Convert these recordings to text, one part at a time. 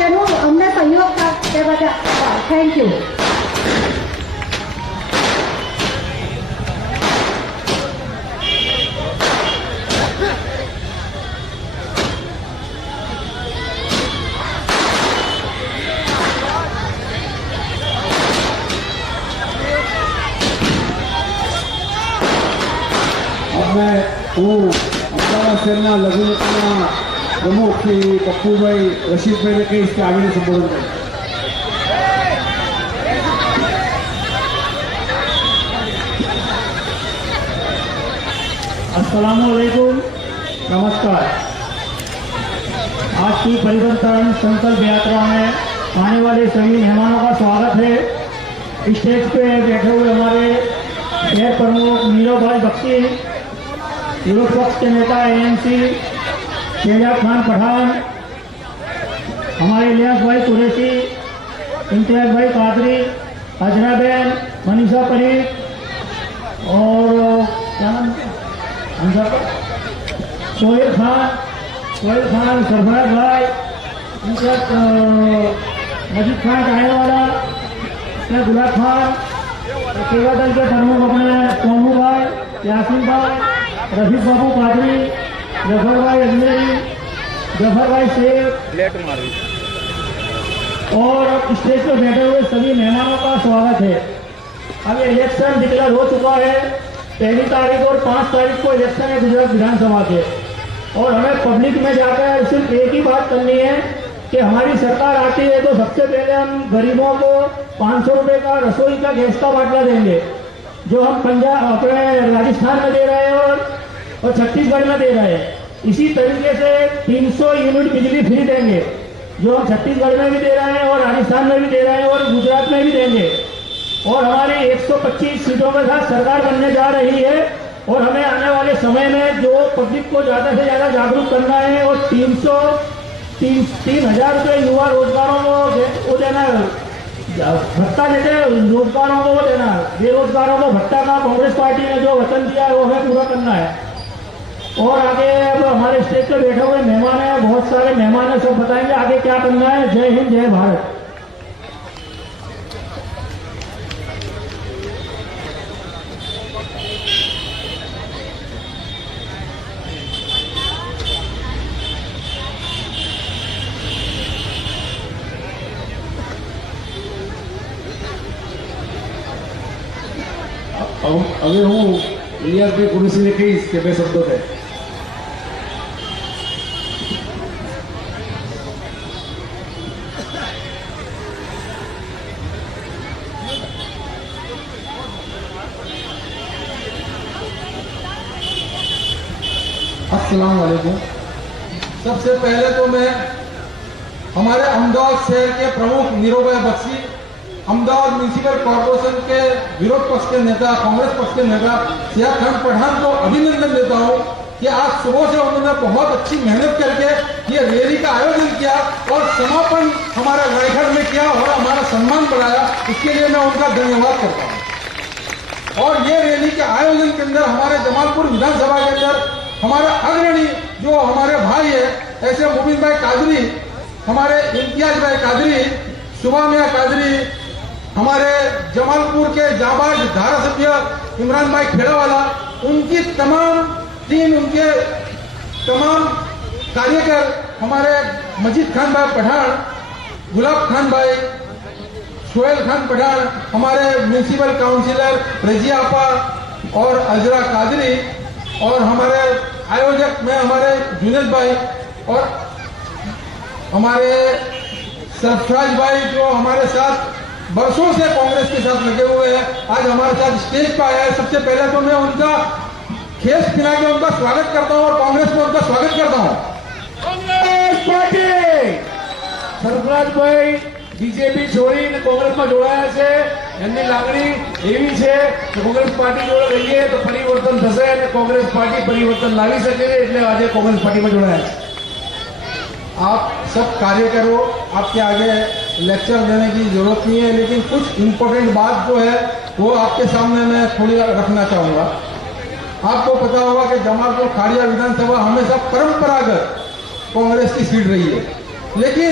તેનું અમને સહયોગ તે બદલ થેન્ક યુ. હું અમદાવાદ શહેરના લઘુમતીના પ્રમુખ શ્રી પપ્પુભાઈ રશીદભાઈને કહીશ કે આવીને સંબોધન કરે. अस्सलामुअलैकुम, नमस्कार। आज की परिवर्तन संकल्प यात्रा में आने वाले सभी मेहमानों का स्वागत है। स्टेज पे बैठे हुए हमारे शहर प्रमुख मीरा भाई बख्शी, विरोध पक्ष के नेता एएनसी शहजाद खान पठान, हमारे इलियास भाई कुरैशी, इम्तियाज भाई कादरी, अजरा बहन, मनीषा परीख और क्या नाम सोहेल खान, सरफराज भाई, मजीद खान टाइवाला, गुलाब खान, सेवा दल के प्रमुख अपने सोनू भाई, यासीन भाई, रफीक बाबू कादरी, जफर भाई अजमेरी, जफर भाई शेख और स्टेज पर बैठे हुए सभी मेहमानों का स्वागत है। अभी इलेक्शन डिक्लेयर हो चुका है। 1 तारीख और 5 तारीख को इलेक्शन है गुजरात विधानसभा के, और हमें पब्लिक में जाकर सिर्फ एक ही बात करनी है कि हमारी सरकार आती है तो सबसे पहले हम गरीबों को 500 रुपए का रसोई का गैस का बाटला देंगे, जो हम पंजाब अपने राजस्थान में दे रहे हैं और छत्तीसगढ़ में दे रहे हैं। इसी तरीके से 300 यूनिट बिजली फ्री देंगे, जो हम छत्तीसगढ़ में भी दे रहे हैं और राजस्थान में भी दे रहे हैं और गुजरात में भी देंगे। और हमारी 125 सीटों के साथ सरकार बनने जा रही है, और हमें आने वाले समय में जो पब्लिक को ज्यादा से ज्यादा जागरूक करना है और 3,000 रुपये युवा रोजगारों को वो देना है, भत्ता देते रोजगारों को वो देना है, बेरोजगारों को भत्ता का कांग्रेस पार्टी ने जो वचन दिया है वो हमें पूरा करना है। और आगे अब हमारे स्टेज पे बैठे हुए मेहमान हैं, बहुत सारे मेहमान हैं, सब बताएंगे आगे क्या करना है। जय हिंद, जय भारत। હવે હું ઇલિયાસભાઈ કુરેશીને કહીશ કે 2 શબ્દો કહે. अस्सलाम वालेकुम। सबसे पहले तो मैं हमारे अहमदाबाद शहर के प्रमुख नीरोभाई बख्शी, अहमदाबाद म्यूनिसिपल कॉर्पोरेशन के विरोध पक्ष के नेता, कांग्रेस पक्ष के नेता शहजाद खान पठान को अभिनंदन देता हूँ कि आज सुबह से उन्होंने बहुत अच्छी मेहनत करके ये रैली का आयोजन किया और समापन हमारे रायगढ़ में किया और हमारा सम्मान बढ़ाया। इसके लिए मैं उनका धन्यवाद करता हूँ। और ये रैली के आयोजन के अंदर हमारे जमालपुर विधानसभा के अंदर हमारे अग्रणी जो हमारे भाई है, ऐसे मुबीन भाई कादरी, हमारे इम्तियाज भाई कादरी, सुबह मियाँ कादरी, हमारे जमालपुर के जाबाज धारासभ्य इमरान भाई खेड़ावाला, उनकी तमाम टीम, उनके तमाम कार्यकर, हमारे मजीद खान भाई पठान, गुलाब खान भाई, सोहेल खान पठान, हमारे म्यूनिसिपल काउंसिलर रजिया आपा और अजरा कादरी, और हमारे आयोजक में हमारे जुनेद भाई और हमारे सरफराज भाई जो हमारे साथ बरसों से कांग्रेस के साथ लगे हुए हैं, आज हमारे साथ स्टेज पर आया है। सबसे पहले तो मैं उनका खेस खिला के उनका स्वागत करता हूं और कांग्रेस में उनका स्वागत करता हूं। कांग्रेस पार्टी सरफराज भाई बीजेपी छोड़ी कांग्रेस में जोड़ाया છે, એમની લાગણી એવી છે કે કોંગ્રેસ પાર્ટી જોડે રહીએ તો પરિવર્તન થશે અને કોંગ્રેસ પાર્ટી પરિવર્તન લાવી શકે છે, એટલે આજે કોંગ્रेस पार्टी में जोड़ाया છે। आप सब कार्यकरों, आपके आगे लेक्चर देने की जरूरत नहीं है, लेकिन कुछ इम्पोर्टेंट बात जो है वो आपके सामने मैं थोड़ी रखना चाहूँगा। आपको पता होगा कि जमालपुर खाड़िया विधानसभा हमेशा परंपरागत कांग्रेस की सीट रही है, लेकिन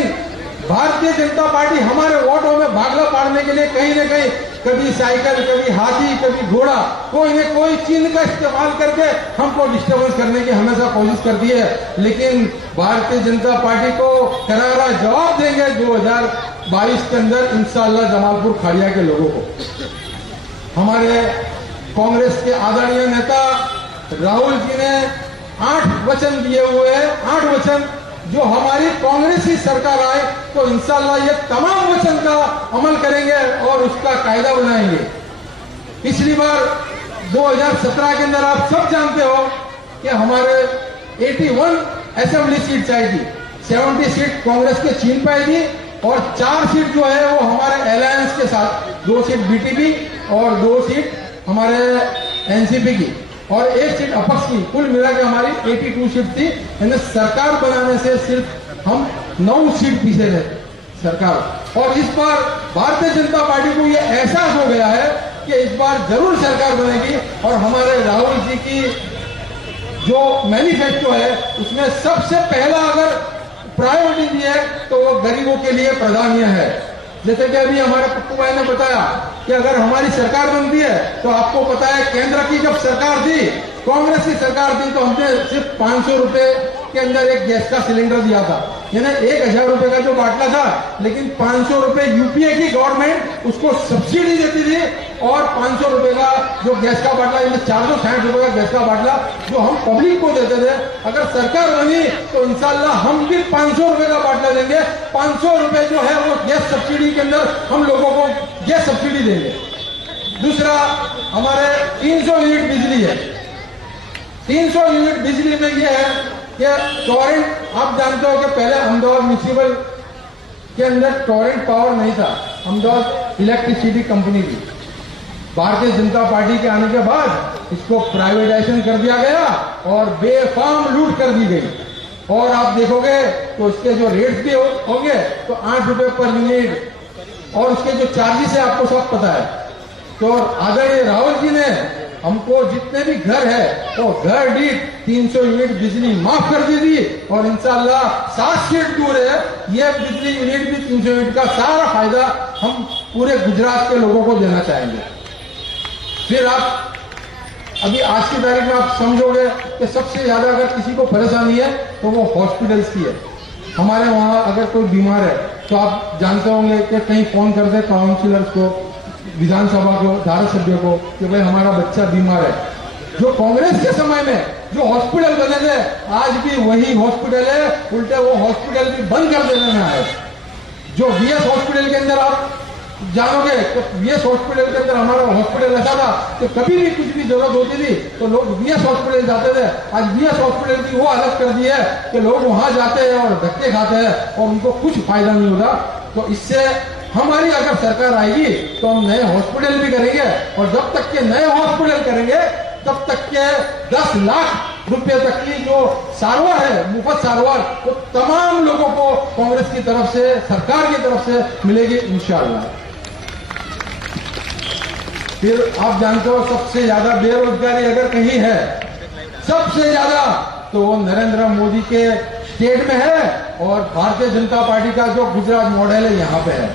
भारतीय जनता पार्टी हमारे वोटों में भागला पाड़ने के लिए कहीं न कहीं कभी साइकिल, कभी हाथी, कभी घोड़ा, कोई न कोई चिन्ह का इस्तेमाल करके हमको डिस्टर्बेंस करने की हमेशा कोशिश करती है। लेकिन भारतीय जनता पार्टी को करारा जवाब देंगे 2022 के अंदर इंशाअल्लाह जमालपुर खाड़िया के लोगों को। हमारे कांग्रेस के आदरणीय नेता राहुल जी ने 8 वचन दिए हुए हैं, 8 वचन जो हमारी कांग्रेस की सरकार आए तो इंशाअल्लाह ये तमाम वचन का अमल करेंगे और उसका कायदा बनाएंगे। पिछली बार 2017 के अंदर आप सब जानते हो कि हमारे 81 असेंबली सीट चाहिए थी, 70 सीट कांग्रेस के छीन पाई थी और 4 सीट जो है वो हमारे अलायंस के साथ, 2 सीट बीटीपी और 2 सीट हमारे एनसीपी की और 1 सीट अपक्ष की, कुल मिला के हमारी 82 सीट थी। यानी सरकार बनाने से सिर्फ हम 9 सीट पीछे रहे सरकार। और इस बार भारतीय जनता पार्टी को ये एहसास हो गया है कि इस बार जरूर सरकार बनेगी और हमारे राहुल जी की जो मैनिफेस्टो है उसमें सबसे पहला अगर प्रायोरिटी दी है तो वो गरीबों के लिए प्राधान्य है। जैसे कि अभी हमारे पप्पू भाई ने बताया कि अगर हमारी सरकार बनती है तो आपको पता है केंद्र की जब सरकार थी, कांग्रेस की सरकार थी, तो हमने सिर्फ 500 रुपए के अंदर एक गैस का सिलेंडर दिया था, यानी 1000 रुपए का जो बाटला था, लेकिन 500 रुपए यूपीए की गवर्नमेंट उसको सब्सिडी देती थी और 500 रुपए का जो गैस का बाटला, यानी 460 रुपए का गैस का बाटला जो हम पब्लिक को देते थे, अगर सरकार बनी तो इंशाल्लाह हम भी 500 रुपए का बाटला देंगे। 500 रुपए जो है वो गैस सब्सिडी के अंदर हम लोगों को गैस सब्सिडी देंगे। दूसरा, हमारे 300 यूनिट बिजली है। 300 यूनिट बिजली में यह है कि टोरेंट, आप जानते हो कि पहले अहमदाबाद म्यूनिसिपल के अंदर टोरेंट पावर नहीं था, अहमदाबाद इलेक्ट्रिसिटी कंपनी थी। भारतीय जनता पार्टी के आने के बाद इसको प्राइवेटाइजेशन कर दिया गया और बेफाम लूट कर दी गई और आप देखोगे तो इसके जो रेट्स भी होंगे तो 8 रुपए पर यूनिट और उसके जो चार्जेस है आपको सब पता है। तो आदरणीय राहुल जी ने हमको जितने भी घर है तो घर दीठ 300 यूनिट बिजली माफ कर दी थी और इंशाअल्लाह 7 सीट दूर है ये बिजली यूनिट भी 300 यूनिट का सारा फायदा हम पूरे गुजरात के लोगों को देना चाहेंगे। फिर आप अभी आज की तारीख में आप समझोगे कि सबसे ज्यादा अगर किसी को परेशानी है तो वो हॉस्पिटल्स की है। हमारे वहां अगर कोई बीमार है तो आप जानते होंगे कि कहीं फोन करते काउंसिलर्स को, विधानसभा को, धारासभ्य सभ्य को कि भाई हमारा बच्चा बीमार है। जो कांग्रेस के समय में जो हॉस्पिटल बने थे आज भी वही हॉस्पिटल है, उल्टे वो हॉस्पिटल भी बंद कर देने में आए। जो वीएस हॉस्पिटल के अंदर आप जानोगे तो वीएस हॉस्पिटल के अंदर हमारा हॉस्पिटल ऐसा था कि कभी भी कुछ भी जरूरत होती थी तो लोग वीएस हॉस्पिटल जाते थे। आज वीएस हॉस्पिटल की वो हालत कर दी है कि लोग वहां जाते हैं और धक्के खाते हैं और उनको कुछ फायदा नहीं होता। तो इससे हमारी अगर सरकार आएगी तो हम नए हॉस्पिटल भी करेंगे और जब तक के नए हॉस्पिटल करेंगे तब तक के 10 लाख रुपए तक की जो सारवार है, मुफ्त सारवार, वो तमाम लोगों को कांग्रेस की तरफ से, सरकार की तरफ से मिलेगी इंशाअल्लाह। फिर आप जानते हो सबसे ज्यादा बेरोजगारी अगर कहीं है, सबसे ज्यादा तो वो नरेंद्र मोदी के स्टेट में है और भारतीय जनता पार्टी का जो गुजरात मॉडल है यहाँ पे है।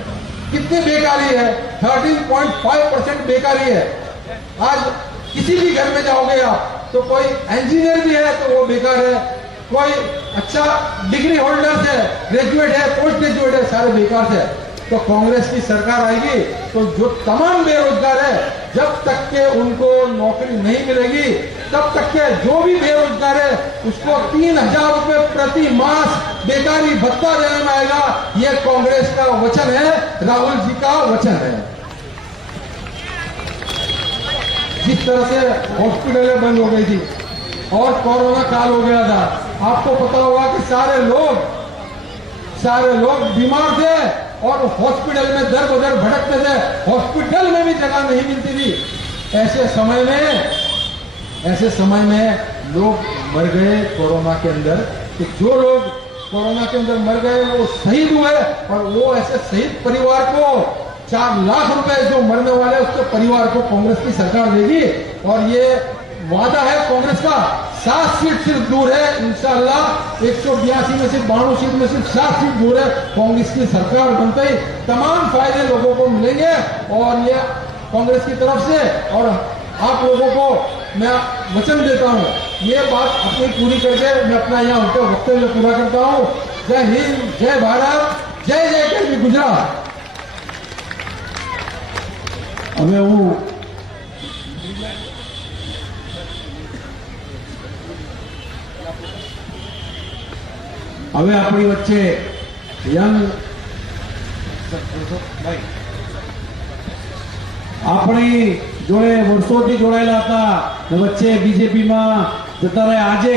कितनी बेकारी है, 13.5% बेकारी है। आज किसी भी घर में जाओगे आप तो कोई इंजीनियर भी है तो वो बेकार है, कोई अच्छा डिग्री होल्डर है, ग्रेजुएट है, पोस्ट ग्रेजुएट है, सारे बेकार है। तो कांग्रेस की सरकार आएगी तो जो तमाम बेरोजगार है जब तक के उनको नौकरी नहीं मिलेगी तब तक के जो भी बेरोजगार है उसको 3000 रुपए प्रति मास बेकारी भत्ता देने में आएगा। ये कांग्रेस का वचन है, राहुल जी का वचन है। जिस तरह से हॉस्पिटलें बंद हो गई थी और कोरोना काल हो गया था, आपको पता होगा कि सारे लोग बीमार थे और हॉस्पिटल में दर बदर भटकते थे, हॉस्पिटल में भी जगह नहीं मिलती थी। ऐसे समय में लोग मर गए कोरोना के अंदर। कि जो लोग कोरोना के अंदर मर गए वो शहीद हुए और वो ऐसे शहीद परिवार को 4 लाख रुपए जो मरने वाले उसके परिवार को कांग्रेस की सरकार देगी और ये वादा है कांग्रेस का 7 सीट सिर्फ दूर है। इंशाअल्लाह 182 में से 92 सीट में सिर्फ 7 सीट दूर है। कांग्रेस की सरकार बनते ही तमाम फायदे लोगों को मिलेंगे और ये कांग्रेस की तरफ से और आप लोगों को मैं वचन देता हूँ, ये बात अपनी पूरी करके मैं अपना यहाँ वक्तव्य पूरा करता हूँ। जय हिंद, जय भारत, जय जय करवी गुजरात। હવે હું હવે આપણી વચ્ચે યંગ આપણી જોડે વર્ષોથી જોડાયેલા હતા ને વચ્ચે બીજેપીમાં જતા રહ્યા, આજે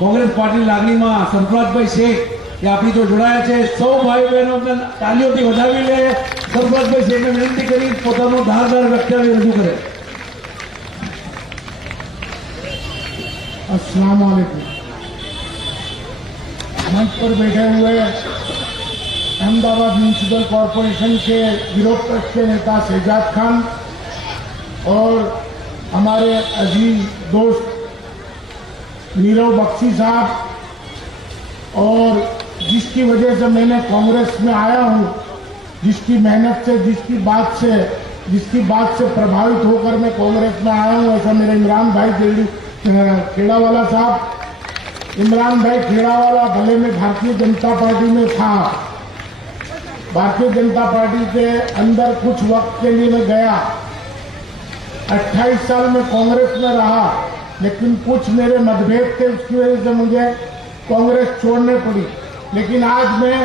કોંગ્રેસ પાર્ટી લાગણીમાં સરફરાજભાઈ શેખ કે આપણી જો જોડાયા છે, સૌ ભાઈ બહેનો તાલીઓથી વધાવી લે। સરફરાજભાઈ શેખને વિનંતી કરી પોતાનું ધારદાર વક્તવ્ય રજૂ કરે। अस्सलाम वालेकुम। मंच पर बैठे हुए अहमदाबाद म्यूनिसिपल कॉरपोरेशन के विरोध पक्ष के नेता शहजाद खान और हमारे अजीज दोस्त नीरव बख्शी साहब, और जिसकी वजह से मैंने कांग्रेस में आया हूँ, जिसकी मेहनत से, जिसकी बात से प्रभावित होकर मैं कांग्रेस में आया हूँ, ऐसा मेरे इमरान भाई खेड़ावाला साहब। इमरान भाई खेड़ावाला भले में भारतीय जनता पार्टी में था, भारतीय जनता पार्टी के अंदर कुछ वक्त के लिए मैं गया, 28 साल में कांग्रेस में रहा, लेकिन कुछ मेरे मतभेद थे, उसकी वजह से मुझे कांग्रेस छोड़ने पड़ी। लेकिन आज मैं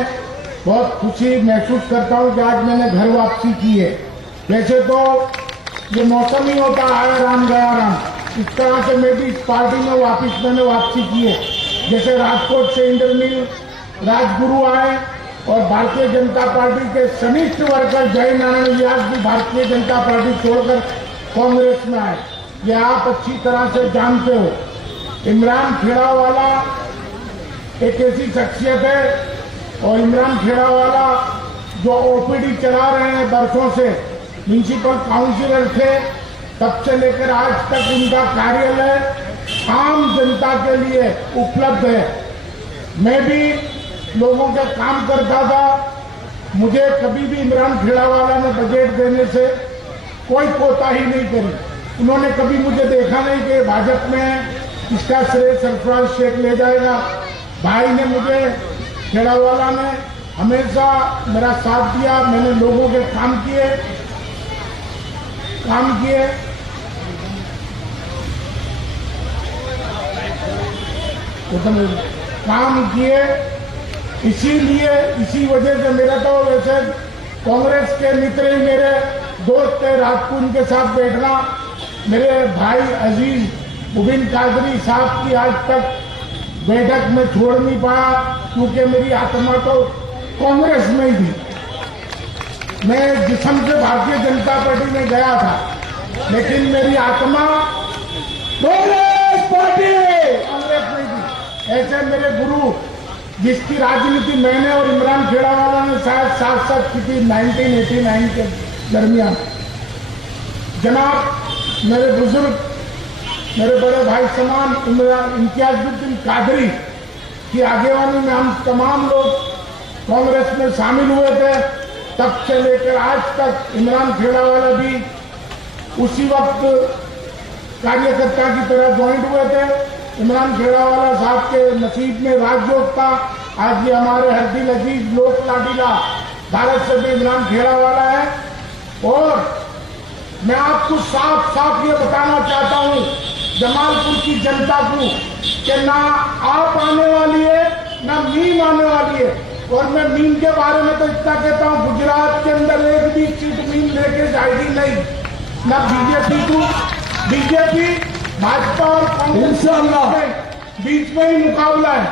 बहुत खुशी महसूस करता हूं कि आज मैंने घर वापसी की है। वैसे तो ये मौसम ही होता आया राम गया राम, इस तरह से मैं भी इस पार्टी में मैंने वापसी की है। जैसे राजकोट से इंद्रनील राजगुरु आए और भारतीय जनता पार्टी के सनिष्ठ वर्कर जय नारायण व्यास भी भारतीय जनता पार्टी छोड़कर कांग्रेस में आए। ये आप अच्छी तरह से जानते हो। इमरान खेड़ावाला एक ऐसी शख्सियत है, और इमरान खेड़ावाला जो ओपीडी चला रहे हैं बरसों से, म्यूनिसिपल काउंसिलर थे तब से लेकर आज तक उनका कार्यालय आम जनता के लिए उपलब्ध है। मैं भी लोगों के काम करता था, मुझे कभी भी इमरान खेड़ावाला ने बजट देने से कोई कोताही नहीं करी। उन्होंने कभी मुझे देखा नहीं कि भाजपा में इसका श्रेय सरफराज शेख ले जाएगा। भाई ने मुझे, खेड़ावाला ने हमेशा मेरा साथ दिया। मैंने लोगों के काम किए, इसी वजह से मेरा तो वैसे कांग्रेस के मित्र ही मेरे दोस्त थे। राजपूत के साथ बैठना, मेरे भाई अजीज मुबिन कादरी साहब की आज तक बैठक में छोड़ नहीं पाया, क्योंकि मेरी आत्मा तो कांग्रेस में ही थी। मैं जिस्म से भारतीय जनता पार्टी में गया था, लेकिन मेरी आत्मा कांग्रेस पार्टी कांग्रेस में थी। ऐसे मेरे गुरु, जिसकी राजनीति मैंने और इमरान खेड़ावाला ने शायद साथ की थी 1989 के दरमियान। जनाब मेरे बुजुर्ग, मेरे बड़े भाई समान इम्तियाजुद्दीन कादरी की आगेवानी में हम तमाम लोग कांग्रेस में शामिल हुए थे। तब से लेकर आज तक इमरान खेड़ावाला भी उसी वक्त कार्यकर्ता की तरह ज्वाइंट हुए थे। इमरान खेड़ावाला साहब के नसीब में राजयोग था। आज ये हमारे हरदिल अजीज लोक लाडीला भारत से भी इमरान खेड़ावाला है। और मैं आपको साफ साफ ये बताना चाहता हूँ जमालपुर की जनता को कि ना आप आने वाली है ना मीम आने वाली है। और मैं मीम के बारे में तो इतना कहता हूँ, गुजरात के अंदर एक भी सीट मीम लेके जाएगी नहीं। ना बीजेपी भाजपा और कांग्रेस के बीच में ही मुकाबला है।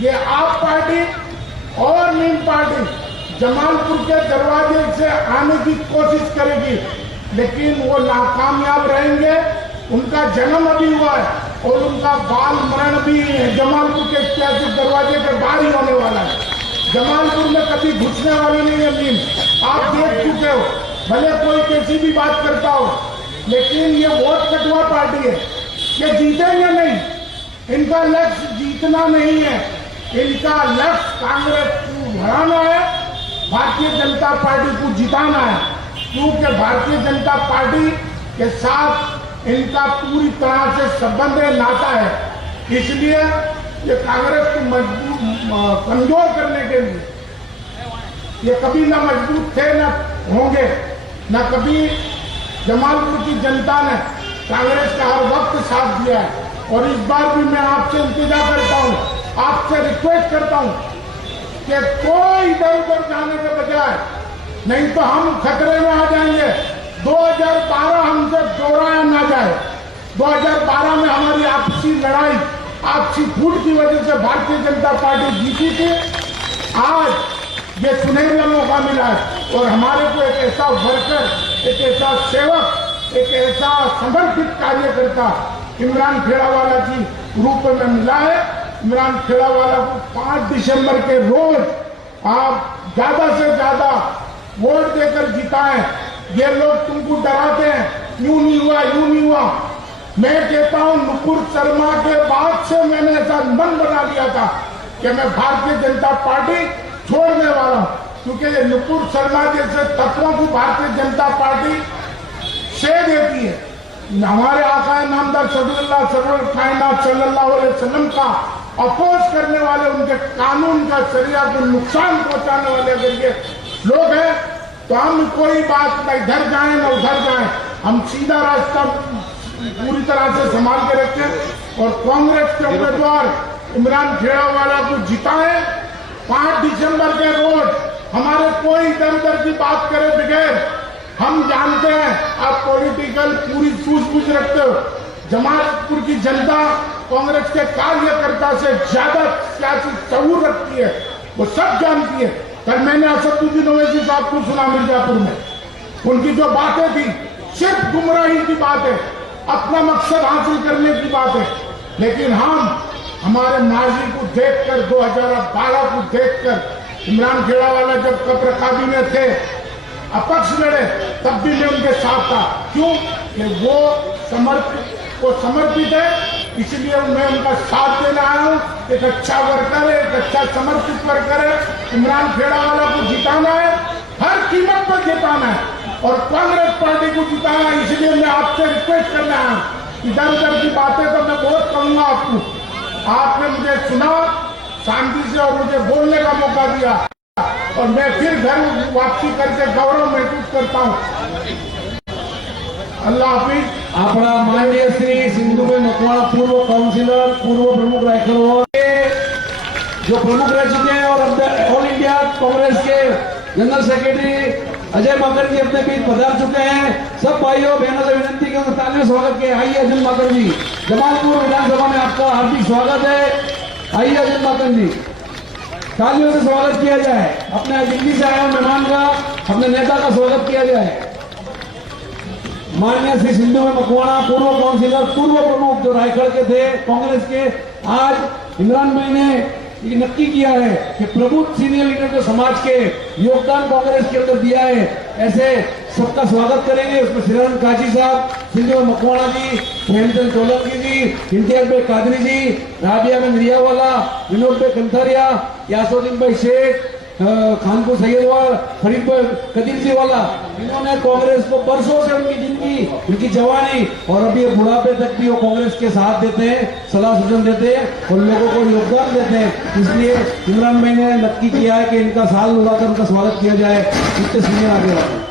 ये आप पार्टी और मीम पार्टी जमालपुर के दरवाजे से आने की कोशिश करेगी, लेकिन वो नाकामयाब रहेंगे। उनका जन्म अभी हुआ है और उनका बाल मरण भी जमालपुर के ऐतिहासिक दरवाजे के बाहर ही होने वाला है। जमालपुर में कभी घुसने वाली नहीं है मीम, आप देख चुके हो। भले कोई कैसी भी बात करता हो, लेकिन ये वोट कटवा पार्टी है। ये जीतेंगे नहीं, इनका लक्ष्य जीतना नहीं है, इनका लक्ष्य कांग्रेस को हराना है, भारतीय जनता पार्टी को जिताना है। क्योंकि भारतीय जनता पार्टी के साथ इनका पूरी तरह से संबंध नाता है। इसलिए ये कांग्रेस को मजबूत कमजोर करने के लिए ये कभी ना मजबूत थे न होंगे, न कभी जमालपुर की जनता ने कांग्रेस का हर वक्त साथ दिया है। और इस बार भी मैं आपसे इंतजार करता हूं, आपसे रिक्वेस्ट करता हूं कि कोई इधर उधर जाने के बजाय, नहीं तो हम खतरे में आ जाएंगे। 2012 हमसे दोहराया ना जाए। 2012 में हमारी आपसी लड़ाई, आपसी फूट की वजह से भारतीय जनता पार्टी जीती थी। आज ये सुनहरा मौका मिला है और हमारे को एक ऐसा वर्कर, एक ऐसा सेवक, एक ऐसा समर्पित कार्यकर्ता इमरान खेड़ावाला की रूप में मिला है। इमरान खेड़ावाला को 5 दिसंबर के रोज आप ज्यादा से ज्यादा वोट देकर जिताएं। ये लोग तुमको डराते हैं, यूं नहीं हुआ, यूं नहीं हुआ। मैं कहता हूं नुपुर शर्मा के बाद से मैंने ऐसा मन बना लिया था कि मैं भारतीय जनता पार्टी छोड़ने वाला हूं, क्योंकि ये नुपुर शर्मा जैसे तत्वों को भारतीय जनता पार्टी से देती है। हमारे आका नामदार सल्लल्लाहु अलैहि वसल्लम का अपोज करने वाले, उनके कानून का शरिया को नुकसान पहुंचाने वाले अगर ये लोग हैं तो हम कोई बात न इधर जाएं न उधर जाएं, हम सीधा रास्ता पूरी तरह से संभाल के रखें और कांग्रेस के उम्मीदवार इमरान खेड़ावाला को जिताएं। 5 दिसंबर के रोज हमारे कोई इधर उधर की बात करे बगैर, हम जानते हैं आप पॉलिटिकल पूरी सूझबूझ रखते हो। जमालपुर की जनता कांग्रेस के कार्यकर्ता से ज्यादा सियासी शऊर रखती है, वो सब जानती है। कल मैंने असदुद्दीन ओवैसी साहब को सुना मिर्जापुर में, उनकी जो बातें थी सिर्फ गुमराही की बात है, अपना मकसद हासिल करने की बात है। लेकिन हम हमारे माजी को देखकर, 2012 को देखकर, इमरान खेड़ावाला जब कब्र में थे, अपक्ष लड़े, तब भी मैं उनके साथ था। क्यों? कि वो समर्पित है, इसलिए मैं उनका साथ देने आया हूं। एक अच्छा वर्कर है, एक अच्छा समर्पित वर्कर है। इमरान खेड़ावाला को जिताना है, हर कीमत पर जिताना है और कांग्रेस पार्टी को जिताना है। इसलिए मैं आपसे रिक्वेस्ट करना है, इधर उधर की बातें तो मैं बहुत कहूंगा आपको। आपने मुझे सुना शांति से और मुझे बोलने का मौका दिया और मैं फिर घर वापसी करके गौरव महसूस करता हूँ। अल्लाह हाफिज। अपना माननीय श्री सिंधुभाई मकवाणा पूर्व काउंसिलर, पूर्व प्रमुख रायखर जो प्रमुख रह चुके हैं और ऑल इंडिया कांग्रेस के जनरल सेक्रेटरी अजय माकर जी अपने बीच पधार चुके हैं। सब भाइयों बहनों से विनंती के तालियों स्वागत के। आइए अजय माकर जी, जमालपुर विधानसभा में आपका हार्दिक स्वागत है। आइए अजय माकर जी, तालियों से स्वागत किया जाए। अपने दिल्ली से आए मेहमान का, अपने नेता का स्वागत किया जाए। माननीय श्री सिंधुभाई मकवाणा पूर्व काउंसिलर, पूर्व प्रमुख जो रायगढ़ के थे कांग्रेस के, आज इमरान भाई ने ये नक्की किया है कि प्रबुद्ध सीनियर लीडर जो समाज के योगदान कांग्रेस के अंदर दिया है, ऐसे सबका स्वागत करेंगे। उसमें श्रीराम काजी साहब, सिंधुभाई मकवाणा जी, प्रेमचंद सोलंकी जी, इम्तियाज भाई कादरी जी, राबिया में मिरियावाला, विनोद भाई कंथारिया, यासुद्दीन भाई शेख, खानपुर सैयदवाल, फरीद भाई कदीर जी वाला, इन्होंने कांग्रेस को बरसों से उनकी जिंदगी, उनकी जवानी और अभी बुढ़ापे तक भी वो कांग्रेस के साथ देते हैं, सलाह सूचन देते हैं और लोगों को योगदान देते हैं। इसलिए इमरान भाई ने नक्की किया है कि इनका साल बुलाकर उनका स्वागत किया जाए। इतने सीनियर आगे बढ़े।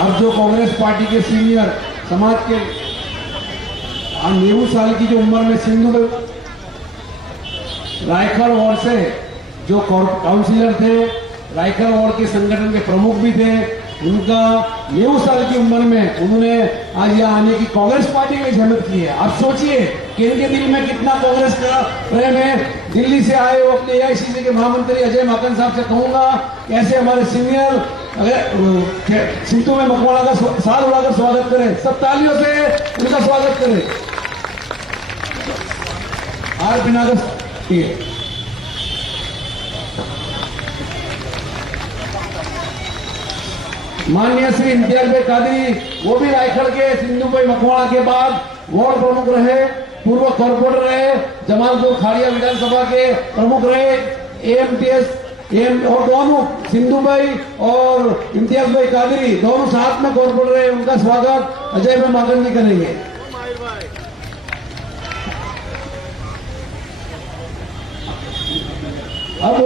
अब जो कांग्रेस पार्टी के सीनियर समाज के 90 साल की जो उम्र में सिंधु रायखर और से जो काउंसिलर थे, रायकर वार्ड के संगठन के प्रमुख भी थे, उनका 90 साल की उम्र में उन्होंने आज यहाँ आने की कांग्रेस पार्टी में जहमत की है। आप सोचिए कि इनके दिल में कितना कांग्रेस का प्रेम है। दिल्ली से आए हो अपने एआईसीसी के महामंत्री अजय माकन साहब से कहूंगा कैसे हमारे सीनियर अगर सिंधु में मकवाड़ा का साल उड़ाकर स्वागत करें, सब तालियों से उनका स्वागत करें। आर बिना माननीय श्री इम्तियाज भाई कादरी, वो भी रायखड़ के सिंधु भाई मकवाड़ा के बाद वार्ड प्रमुख रहे, पूर्व कॉर्पोरेटर रहे, जमालपुर खाड़िया विधानसभा के प्रमुख रहे, एएमटीएस और दोनों सिंधु भाई और इम्तियाज भाई कादरी दोनों साथ में कॉर्पोरेटर रहे। उनका स्वागत अजय भाई माकन जी करेंगे। अब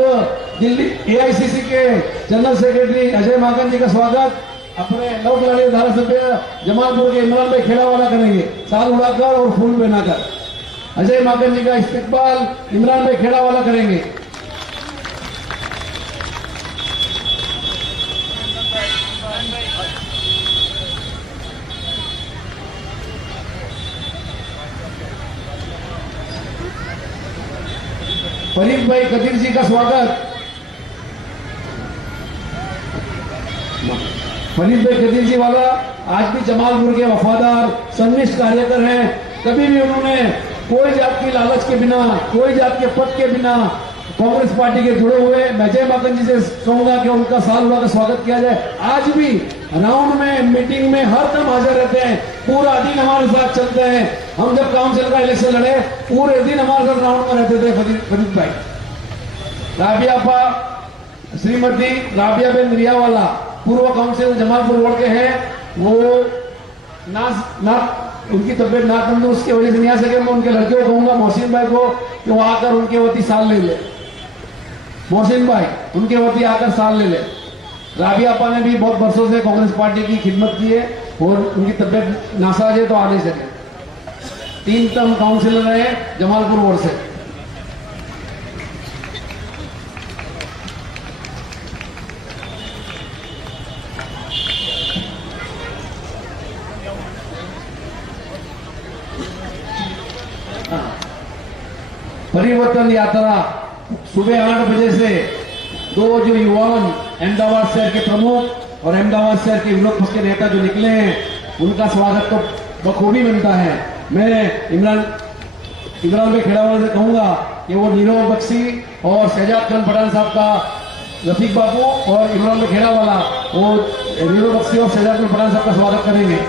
दिल्ली एआईसीसी के जनरल सेक्रेटरी अजय माकन जी का स्वागत अपने लोकलाड़ी धारासभ्य जमालपुर के इमरान भाई खेड़ावाला करेंगे, साल उड़ाकर और फूल पहनाकर। अजय माकन जी का इस्तेकबाल इमरान भाई खेड़ावाला करेंगे। फरीद भाई कदीर जी का स्वागत। फरीद भाई कदीर जी वाला आज भी जमालपुर के वफादार सन्निष्ठ कार्यकर हैं। कभी भी उन्होंने कोई जात की लालच के बिना, कोई जात के पद के बिना कांग्रेस पार्टी के जुड़े हुए। मैं अजय माकन जी से कहूंगा कि उनका साल उड़ा का स्वागत किया जाए। आज भी राउंड में, मीटिंग में हर दम हाजिर रहते हैं, पूरा दिन हमारे साथ चलते हैं। हम जब काउंसिल का इलेक्शन लड़े पूरे दिन हमारे साथ राउंड में रहते थे फरीद भाई। राबिया श्रीमती राबिया बेन रियावाला पूर्व काउंसिल जमालपुर वार्ड के हैं। वो उनकी तबियत ना तंदुरुस्त की वजह से नहीं आ सके। मैं उनके लड़के को कहूंगा मोहसिन भाई को कि वो आकर उनके वती साल ले ले। मोहसिन भाई उनके वती आकर साल ले ले। राबिया आपा ने भी बहुत वर्षों से कांग्रेस पार्टी की खिदमत की है और उनकी तबियत नासाज है तो आ नहीं सके। 3 टर्म काउंसिलर रहे जमालपुर वार्ड से। परिवर्तन यात्रा सुबह 8 बजे से 2 जो युवाओं अहमदाबाद शहर के प्रमुख और अहमदाबाद शहर के विरोध पक्ष के नेता जो निकले हैं, उनका स्वागत तो बखूबी बनता है। मैं इमरान भाई खेड़ावाला से कहूंगा कि वो नीरव बख्शी और शहजाद खान पठान साहब का रफीक बाबू और इमरान भाई खेड़ावाला वो नीरव बख्शी और शहजाद खान पठान साहब का स्वागत करेंगे।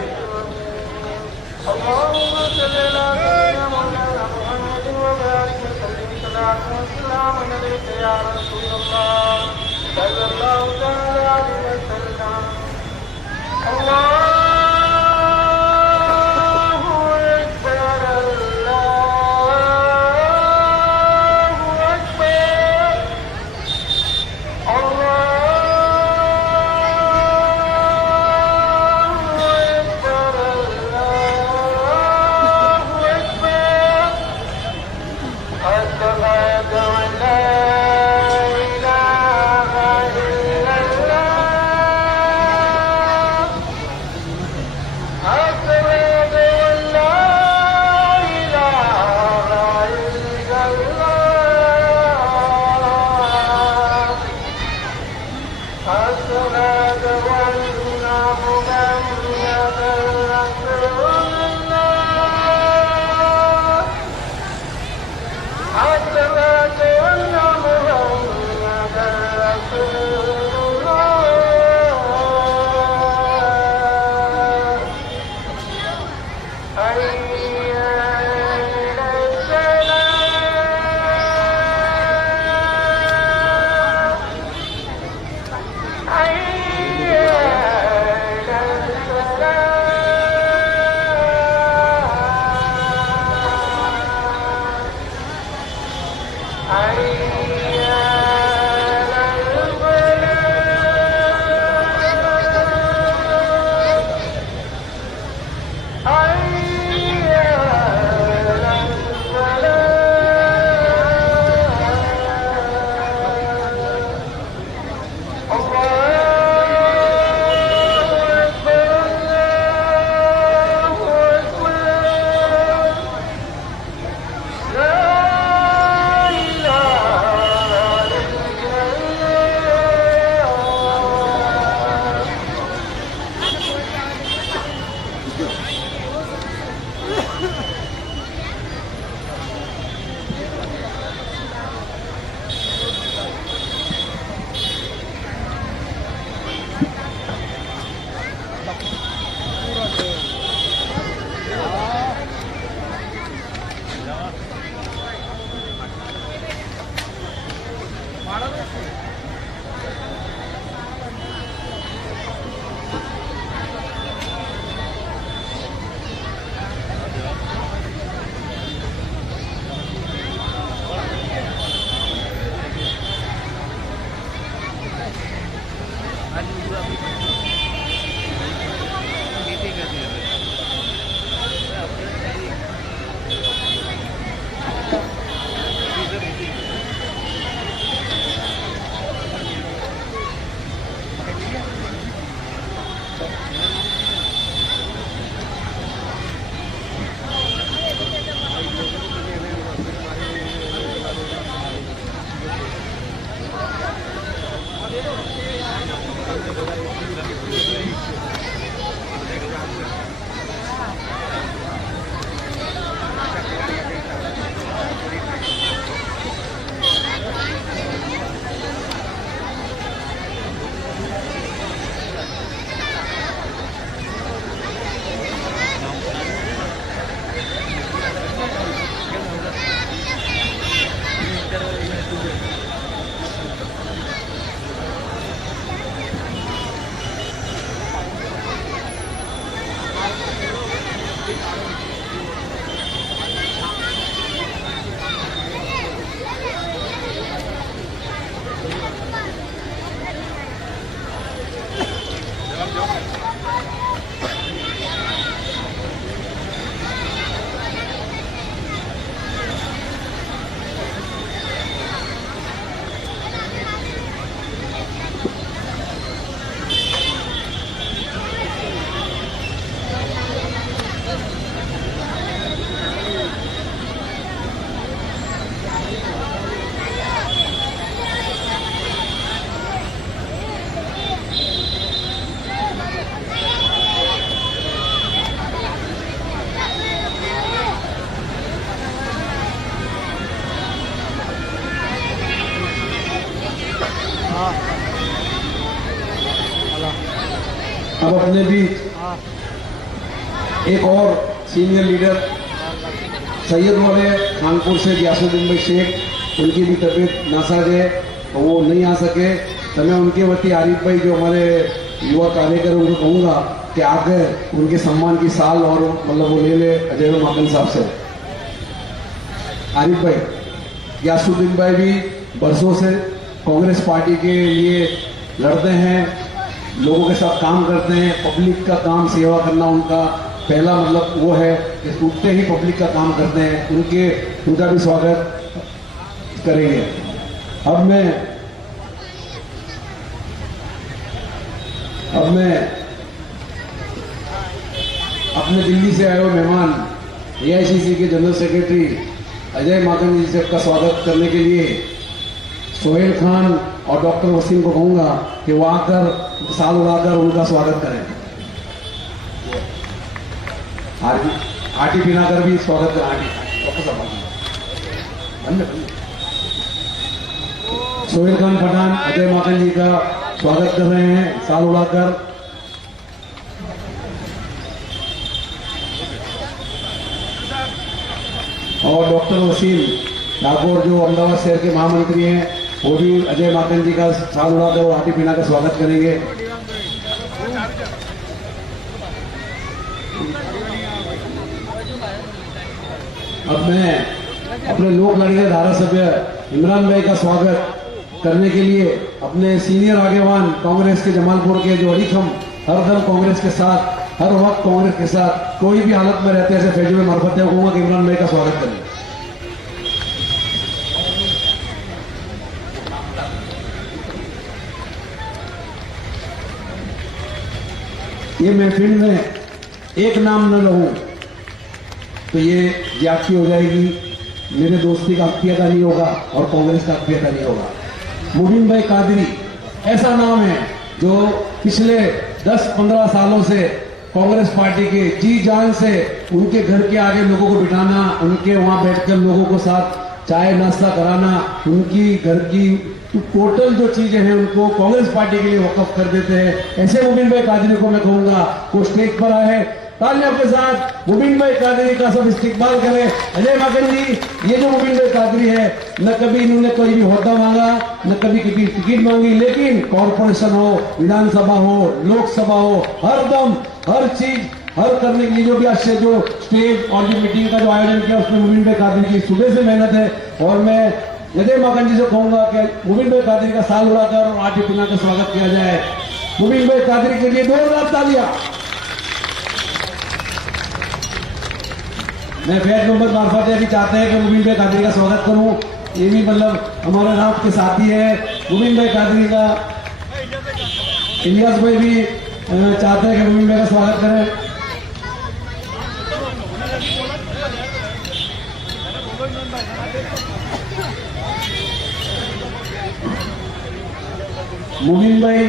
अब अपने बीच एक और सीनियर लीडर सैयद वाले कानपुर से गियासुद्दीन भाई शेख, उनकी भी तबीयत नासाज है तो वो नहीं आ सके, तो मैं उनके वती आरिफ भाई जो हमारे युवा कार्यकर उनको कहूँगा कि आकर उनके सम्मान की साल और मतलब वो ले ले अजय माकन साहब से। आरिफ भाई, गियासुद्दीन भाई भी बरसों से कांग्रेस पार्टी के लिए लड़ते हैं, लोगों के साथ काम करते हैं, पब्लिक का काम सेवा करना उनका पहला मतलब वो है कि उठते ही पब्लिक का काम करते हैं, उनका भी स्वागत करेंगे। अब मैं अपने दिल्ली से आए हुए मेहमान AICC के जनरल सेक्रेटरी अजय माकन जी का स्वागत करने के लिए सोहेल खान और डॉक्टर वसीम को कहूंगा कि वो आकर साल उड़ाकर उनका स्वागत करें। आटी पिनाकर भी स्वागत करें। सोहेल खान पठान अजय माकन जी का स्वागत कर रहे हैं साल उड़ाकर। और डॉक्टर वसीम ठाकुर जो अहमदाबाद शहर के महामंत्री हैं, वो भी अजय माकन जी का साल उड़ाकर और हाथी पीना का स्वागत करेंगे। अब मैं अपने लोक लड़के धारा सभ्य इमरान भाई का स्वागत करने के लिए अपने सीनियर आगेवान कांग्रेस के जमालपुर के जो अलीखम हरदम कांग्रेस के साथ, हर वक्त कांग्रेस के साथ कोई भी हालत में रहते हैं, ऐसे फैजुल मार्फत है, कहूंगा कि इमरान भाई का स्वागत करें। ये महफिल में एक नाम न रहूं तो ये ज्यादती हो जाएगी, मेरे दोस्ती का हक अदा नहीं होगा और कांग्रेस का हक अदा नहीं होगा। मुबीन भाई कादरी ऐसा नाम है जो पिछले 10-15 सालों से कांग्रेस पार्टी के जी जान से उनके घर के आगे लोगों को बिठाना, उनके वहां बैठकर लोगों को साथ चाय नाश्ता कराना, उनकी घर की टोटल जो चीजें हैं उनको कांग्रेस पार्टी के लिए वक्फ कर देते हैं। ऐसे मुबीन भाई कादरी को मैं कहूंगा वो स्टेज पर आए, तालियों के साथ मुबीन भाई कादरी का सब इस्तेमाल करें। अजय माकन जी, ये जो मुबीन भाई कादरी है, न कभी इन्होंने कोई भी होदा मांगा, न कभी किसी टिकट मांगी, लेकिन कॉर्पोरेशन हो, विधानसभा हो, लोकसभा हो, हर दम हर चीज हर करने के लिए जो भी आज से जो स्टेज और जो मीटिंग का जो आयोजन किया उसमें मुबीन भाई कादरी की सुबह से मेहनत है। और मैं अजय माकन जी से कहूंगा कि मुबीन भाई कादरी का साल उड़ाकर और आठ पिना का स्वागत किया जाए। मुबीन भाई कादरी के लिए 2000 तालियां। मैं फैज मोहम्मद मार्फत भी चाहते हैं कि मुबीन भाई कादरी का स्वागत करूं। ये भी मतलब हमारे रात के साथी है मुबीन भाई कादरी का। इलियास भाई भी चाहते हैं कि मुबीन भाई का स्वागत करें। मुबीन भाई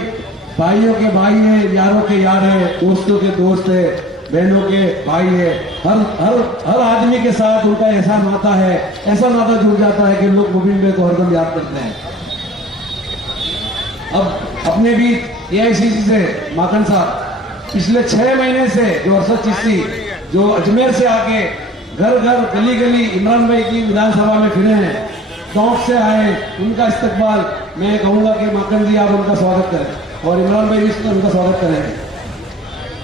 भाइयों के भाई है, यारों के यार है, दोस्तों के दोस्त है, बहनों के भाई है। हर हर हर आदमी के साथ उनका ऐसा नाता है, ऐसा नाता जुड़ जाता है कि लोग मुबीन भाई को हरदम याद करते हैं। अब अपने भी एआईसीसी से माकन साहब पिछले 6 महीने से जो अरशद चिश्ती जो अजमेर से आके घर घर गली गली इमरान भाई की विधानसभा में फिरे हैं, टॉप से आए, उनका इस्तकबाल मैं कहूंगा कि माकन जी आप उनका स्वागत करें और इमरान भाई भी उनका स्वागत करें।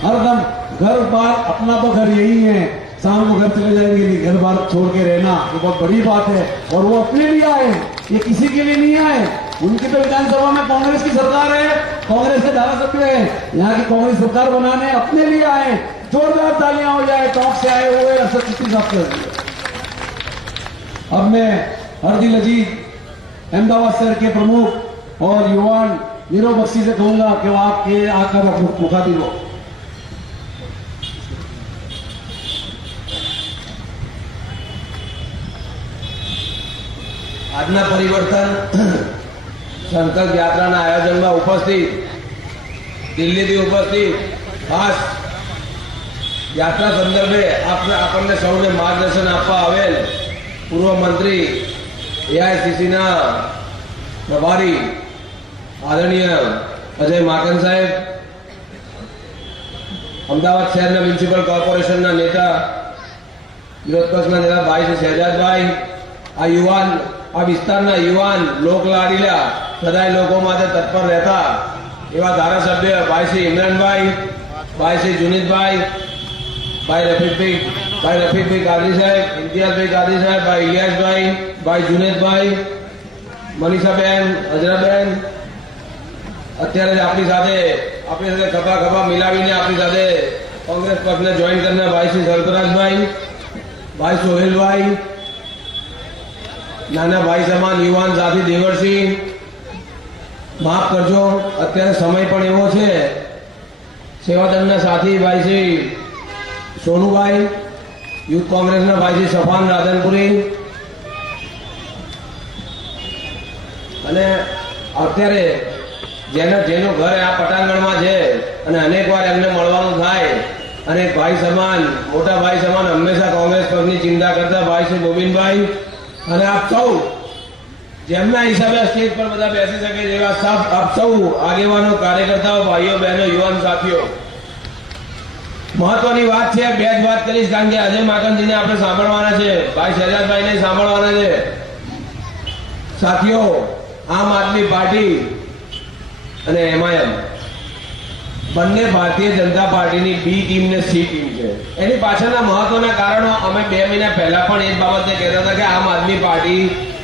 हरदम घर बार अपना तो घर यही है, शाम को घर चले जाएंगे नहीं, घर बार छोड़ के रहना ये बहुत बड़ी बात है। और वो अपने लिए आए, ये किसी के लिए नहीं आए। उनकी तो विधानसभा में कांग्रेस की सरकार है, कांग्रेस के धारासभ्य है, यहाँ की कांग्रेस सरकार बनाने अपने लिए आए। जोरदार तालियां हो जाए, टॉप से आए हुए अरशद चिश्ती साहब के। अब मैं हरदिल अजीज अहमदाबाद शहर के प्रमुख और युवान नीरव बख्शी से कहूंगा कि वो आपके आकर मुखातिब हो। આજના પરિવર્તન સંકલ્પ યાત્રાના આયોજનમાં ઉપસ્થિત દિલ્હીથી ઉપસ્થિત ખાસ યાત્રા સંદર્ભે આપણને સૌને માર્ગદર્શન આપવા આવેલ પૂર્વ મંત્રી એઆઈસીસીના પ્રભારી આદરણીય અજય માકન સાહેબ, અમદાવાદ શહેરના મ્યુનિસિપલ કોર્પોરેશનના નેતા વિરોધ પક્ષના નેતા ભાઈ શ્રી શહેજાદભાઈ, આ યુવાન આ વિસ્તારના યુવાન લોકલાડીલા સદાય લોકો માટે તત્પર રહેતા એવા ધારાસભ્ય ભાઈ શ્રી ઇમરાનભાઈ, ભાઈ શ્રી જુનીદભાઈ, ભાઈ રફીકભાઈ કાદરી સાહેબ, ઇમ્તિયાઝભાઈ કાદરી સાહેબ, ભાઈ ઇલિયાસભાઈ, ભાઈ જુનેદભાઈ, મનીષાબેન, હજરાબેન, અત્યારે જ આપણી સાથે ખભા ખભા મિલાવીને આપણી સાથે કોંગ્રેસ પક્ષને જોઈન કરનાર ભાઈ શ્રી સરફરાજભાઈ, ભાઈ સોહેલભાઈ, નાના ભાઈ સમાન યુવાન સાથી દેવરસિંહ, માફ કરજો અત્યારે સમય પણ એવો છે, સેવાદળના સાથી ભાઈ શ્રી સોનુભાઈ, યુથ કોંગ્રેસના ભાઈ શ્રી સફાન રાધનપુરી, અને અત્યારે જેનો ઘર આ પટાંગણમાં છે અને અનેક વાર એમને મળવાનું થાય અને ભાઈ સમાન મોટા ભાઈ સમાન હંમેશા કોંગ્રેસ પક્ષની ચિંતા કરતા ભાઈ શ્રી ગોવિંદભાઈ અને આપ સૌ જેમના હિસાબે સ્ટેજ પર બધા બેસી શકે એવા આપ સૌ આગેવાનો, કાર્યકર્તાઓ, ભાઈઓ, બહેનો, યુવાન સાથીઓ, મહત્વની વાત છે, બે જ વાત કરીશ કારણ કે અજય માકનજીને આપણે સાંભળવાના છે, ભાઈ શહેજાદભાઈને સાંભળવાના છે। સાથીઓ, આમ આદમી પાર્ટી અને એમઆઈએમ બંને ભારતીય જનતા પાર્ટીની બી ટીમ ને સી ટીમ છે। એની પાછળના મહત્વના કારણો અમે 2 મહિના પહેલા પણ એ બાબતે કહેતા હતા કે આમ આદમી પાર્ટી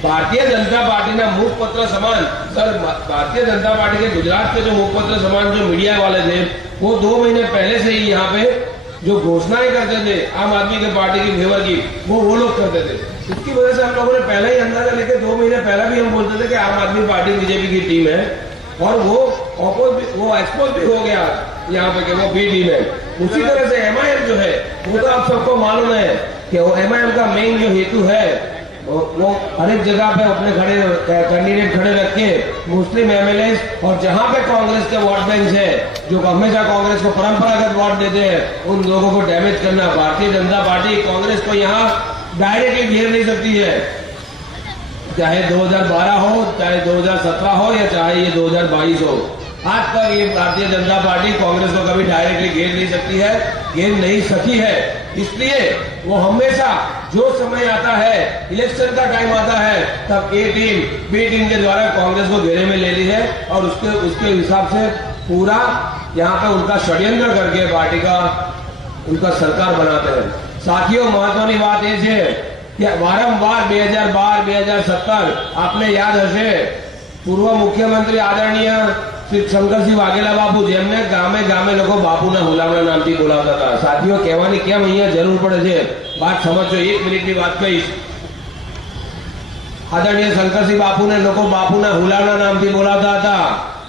भारतीय जनता पार्टी ना मुखपत्र समान, सर भारतीय जनता पार्टी के गुजरात के जो मुखपत्र समान जो मीडिया वाले थे वो 2 महीने पहले से ही यहाँ पे जो घोषणाएं करते थे आम आदमी की पार्टी की फेवर की वो लोग करते थे। इसकी वजह से हम लोगों ने पहले ही अंदाजा लेके 2 महीने पहले भी हम बोलते थे कि आम आदमी पार्टी बीजेपी की टीम है और वो एक्सपोज भी हो गया यहाँ पे कि वो बी टीम है। उसी तरह से एमआईएम जो है वो तो आप सबको मालूम है कि वो एमआईएम का मेन जो हेतु है वो हर एक जगह पे अपने कैंडिडेट खड़े रख के मुस्लिम एमएलए और जहां पे कांग्रेस के वोट बैंक है, जो हमेशा कांग्रेस को परंपरागत वोट देते हैं, उन लोगों को डैमेज करना। भारतीय जनता पार्टी कांग्रेस को यहाँ डायरेक्टली घेर नहीं सकती है, चाहे 2012 हो, चाहे 2017 हो, या चाहे ये 2022 हो। आज तक ये भारतीय जनता पार्टी कांग्रेस को कभी डायरेक्टली घेर नहीं सकती है, घेर नहीं सकी है। इसलिए वो हमेशा जो समय आता है, इलेक्शन का टाइम आता है, तब ए टीम बी टीम के द्वारा कांग्रेस को घेरे में ले ली है और उसके हिसाब से पूरा यहाँ पे उनका षड्यंत्र करके पार्टी का उनका सरकार बनाते हैं। साथियों, महत्वनी बात ये है कि वारंवार 2012, 2017 आपने याद हशे, पूर्व मुख्यमंत्री आदरणीय श्री शंकरसिंह वाघेला बापू જેમને ગામે ગામે લોકો બાપુના હુલામણા નામથી બોલાવતા હતા। સાથીઓ, કહેવાની કેમ અહીંયા જરૂર પડે છે, વાત સમજો। 1 મિનિટની વાત કહીશ। આદરણીય શંકરસિંહ બાપુને લોકો બાપુના હુલામણા નામથી બોલાવતા હતા,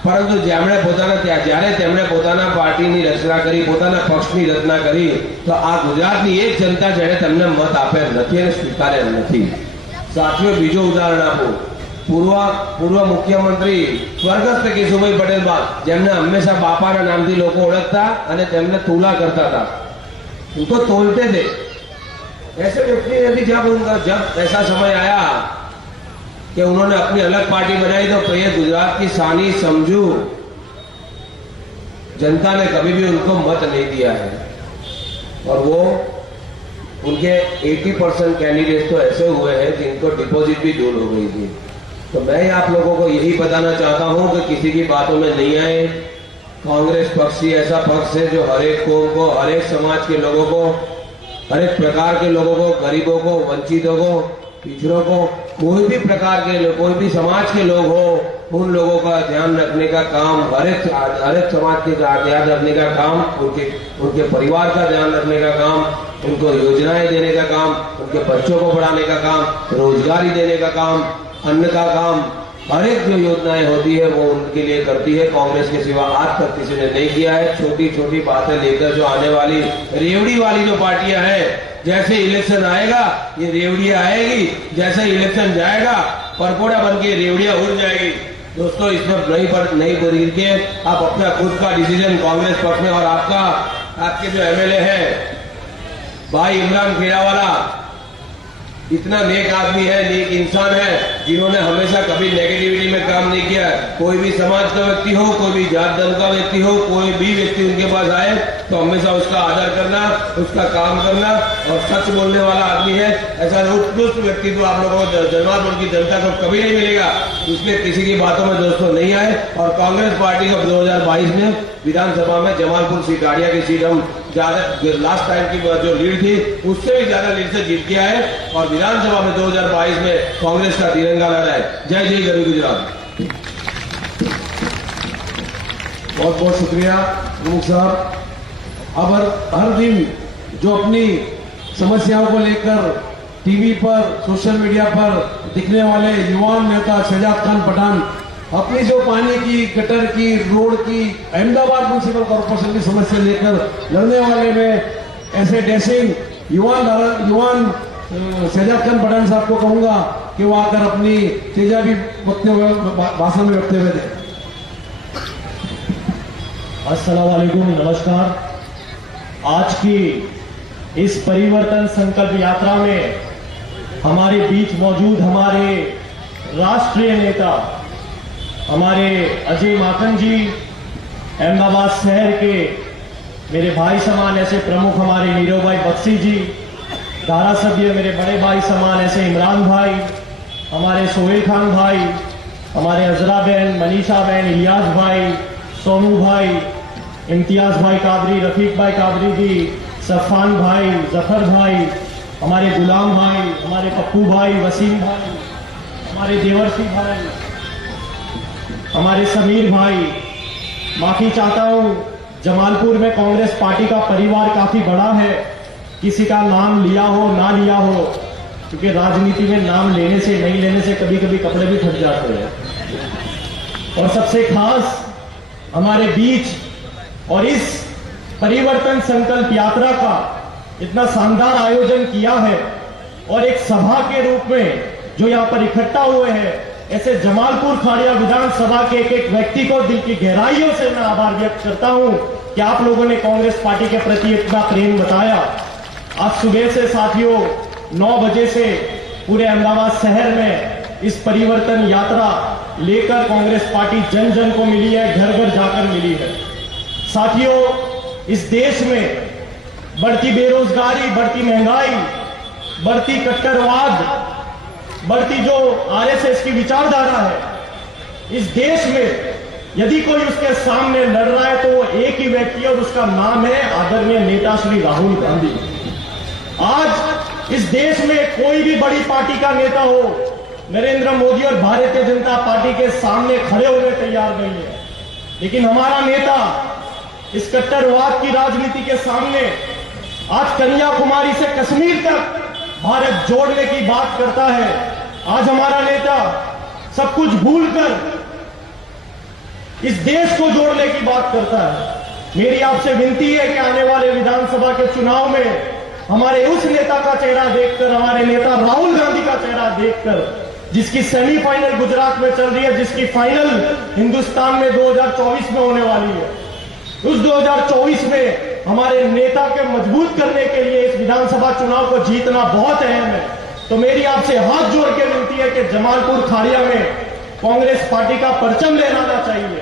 પરંતુ જ્યારે તેમણે પોતાના પાર્ટીની રચના કરી, પોતાના પક્ષની રચના કરી, તો આ ગુજરાતની એક જનતા જેણે તેમને મત આપ્યા નથી અને સ્વીકાર્યા નથી। સાથીઓ, બીજો ઉદાહરણ આપું। પૂર્વ મુખ્યમંત્રી સ્વર્ગસ્થ કેશુભાઈ પટેલ બાપ, જેમને હંમેશા બાપાના નામથી લોકો ઓળખતા અને તેમને તુલા કરતા હતા, उनको तोलते थे। ऐसे व्यक्ति यदि जब ऐसा समय आया कि उन्होंने अपनी अलग पार्टी बनाई, तो ये गुजरात की सानी समझू जनता ने कभी भी उनको मत नहीं दिया है और वो उनके 80% कैंडिडेट तो ऐसे हुए हैं जिनको डिपॉजिट भी डूल हो गई थी। तो मैं आप लोगों को यही बताना चाहता हूं कि किसी की बातों में नहीं आए। कांग्रेस पक्ष ही ऐसा पक्ष है जो हर एक कौम को, हर एक समाज के लोगों को, हर एक प्रकार के लोगों को, गरीबों को, वंचितों को, पिछड़ों को, कोई भी प्रकार के लोग, कोई भी समाज के लोग हो, उन लोगों का ध्यान रखने का काम, हर एक समाज के ध्यान रखने का काम, उनके परिवार का ध्यान रखने का काम, उनको योजनाएं देने का काम, उनके बच्चों को पढ़ाने का काम, रोजगारी देने का काम, अन्न का काम, हर एक जो योजनाएं होती है वो उनके लिए करती है। कांग्रेस के सिवा आज तक किसी ने नहीं किया है। छोटी छोटी बातें लेकर जो आने वाली रेवड़ी वाली जो पार्टियां हैं, जैसे इलेक्शन आएगा ये रेवड़ियां आएगी, जैसे इलेक्शन जाएगा परपोड़ा बन के रेवड़ियां उड़ जाएगी। दोस्तों, इसमें नहीं बदल के आप अपना खुद का डिसीजन कांग्रेस पक्ष में, और आपके जो एमएलए है भाई इमरान खेड़ावाला, इतना नेक आदमी है, नेक इंसान है, जिन्होंने हमेशा कभी नेगेटिविटी में काम नहीं किया। कोई भी समाज का व्यक्ति हो, कोई भी जात धर्म का व्यक्ति हो, कोई भी व्यक्ति उनके पास आए तो हमेशा उसका आदर करना, उसका काम करना और सच बोलने वाला आदमी है। ऐसा उत्कृष्ट व्यक्ति तो आप लोगों को जमालपुर की जनता को कभी नहीं मिलेगा। इसलिए किसी की बातों में दोस्तों नहीं आए और कांग्रेस पार्टी को 2022 में विधानसभा में जमालपुर सीट, गाड़िया की सीट हम ज्यादा लास्ट टाइम की जो लीड थी उससे भी ज्यादा लीड से जीत के आए और विधानसभा में 2022 में कांग्रेस का तिरंगा लहरा है। जय जय गरीब गुजरात। बहुत बहुत शुक्रिया प्रमुख साहब। अब हर दिन जो अपनी समस्याओं को लेकर टीवी पर, सोशल मीडिया पर दिखने वाले युवा नेता शहजाद खान पठान अपनी जो पानी की, गटर की, रोड की, अहमदाबाद म्यूनिसिपल कॉर्पोरेशन की समस्या लेकर लड़ने वाले में ऐसे डैशिंग युवान शहजाद खान पठान साहब को कहूंगा कि वो आकर अपनी तेजाबी भाषण में रखते हुए दें। अस्सलाम वालेकुम, नमस्कार। आज की इस परिवर्तन संकल्प यात्रा में हमारे बीच मौजूद हमारे राष्ट्रीय नेता, हमारे अजय माकन जी, अहमदाबाद शहर के मेरे भाई समान ऐसे प्रमुख हमारे नीरव भाई बख्शी जी, धारासभ्य मेरे बड़े भाई समान ऐसे इमरान भाई, हमारे सोहेल खान भाई, हमारे अजरा बहन, मनीषा बहन, इलियास भाई, सोनू भाई, इम्तियाज भाई कादरी, रफीक भाई कादरी जी, सफान भाई, जफर भाई, हमारे गुलाम भाई, हमारे पप्पू भाई, वसीम भाई, हमारे देवर्षी भाई, हमारे समीर भाई। माफी चाहता हूं, जमालपुर में कांग्रेस पार्टी का परिवार काफी बड़ा है, किसी का नाम लिया हो ना लिया हो, क्योंकि राजनीति में नाम लेने से नहीं लेने से कभी कभी कपड़े भी फट जाते हैं। और सबसे खास हमारे बीच और इस परिवर्तन संकल्प यात्रा का इतना शानदार आयोजन किया है और एक सभा के रूप में जो यहाँ पर इकट्ठा हुए हैं, ऐसे जमालपुर खाड़िया विधानसभा के एक एक व्यक्ति को दिल की गहराइयों से मैं आभार व्यक्त करता हूं कि आप लोगों ने कांग्रेस पार्टी के प्रति इतना प्रेम बताया। आज सुबह से साथियों 9 बजे से पूरे अहमदाबाद शहर में इस परिवर्तन यात्रा लेकर कांग्रेस पार्टी जन जन को मिली है, घर घर जाकर मिली है। साथियों, इस देश में बढ़ती बेरोजगारी, बढ़ती महंगाई, बढ़ती कट्टरवाद, बढ़ती जो आरएसएस की विचारधारा है, इस देश में यदि कोई उसके सामने लड़ रहा है तो वो एक ही व्यक्ति है और उसका नाम है आदरणीय नेता श्री राहुल गांधी। आज इस देश में कोई भी बड़ी पार्टी का नेता हो, नरेंद्र मोदी और भारतीय जनता पार्टी के सामने खड़े होने तैयार नहीं है, लेकिन हमारा नेता इस कट्टरवाद की राजनीति के सामने आज कन्याकुमारी से कश्मीर तक भारत जोड़ने की बात करता है। आज हमारा नेता सब कुछ भूलकर इस देश को जोड़ने की बात करता है। मेरी आपसे विनती है कि आने वाले विधानसभा के चुनाव में हमारे उस नेता का चेहरा देखकर, हमारे नेता राहुल गांधी का चेहरा देखकर, जिसकी सेमीफाइनल गुजरात में चल रही है, जिसकी फाइनल हिंदुस्तान में 2024 में होने वाली है, उस 2024 में हमारे नेता के मजबूत करने के लिए इस विधानसभा चुनाव को जीतना बहुत अहम है। तो मेरी आपसे हाथ जोड़ के विनती है कि जमालपुर खाड़िया में कांग्रेस पार्टी का परचम लहराना चाहिए।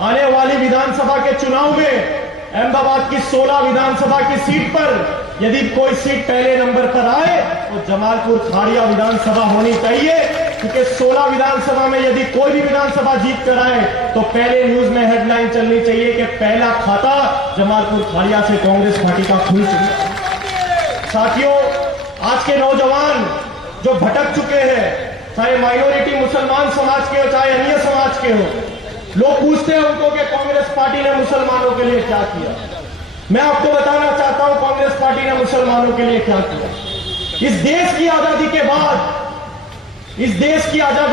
आने वाली विधानसभा के चुनाव में अहमदाबाद की 16 विधानसभा की सीट पर यदि कोई सीट पहले नंबर पर आए तो जमालपुर खाड़िया विधानसभा होनी चाहिए, क्योंकि 16 विधानसभा में यदि कोई भी विधानसभा जीत कर आए तो पहले न्यूज में हेडलाइन चलनी चाहिए कि पहला खाता जमालपुर खाड़िया से कांग्रेस पार्टी का खुल चुका है। साथियों, आज के नौजवान जो भटक चुके हैं, चाहे माइनॉरिटी मुसलमान समाज के हो, चाहे अन्य समाज के हो, लोग पूछते हैं उनको कि कांग्रेस पार्टी ने मुसलमानों के लिए क्या किया। मैं आपको बताना चाहता हूं कांग्रेस पार्टी ने मुसलमानों के लिए क्या किया। इस देश की आजादी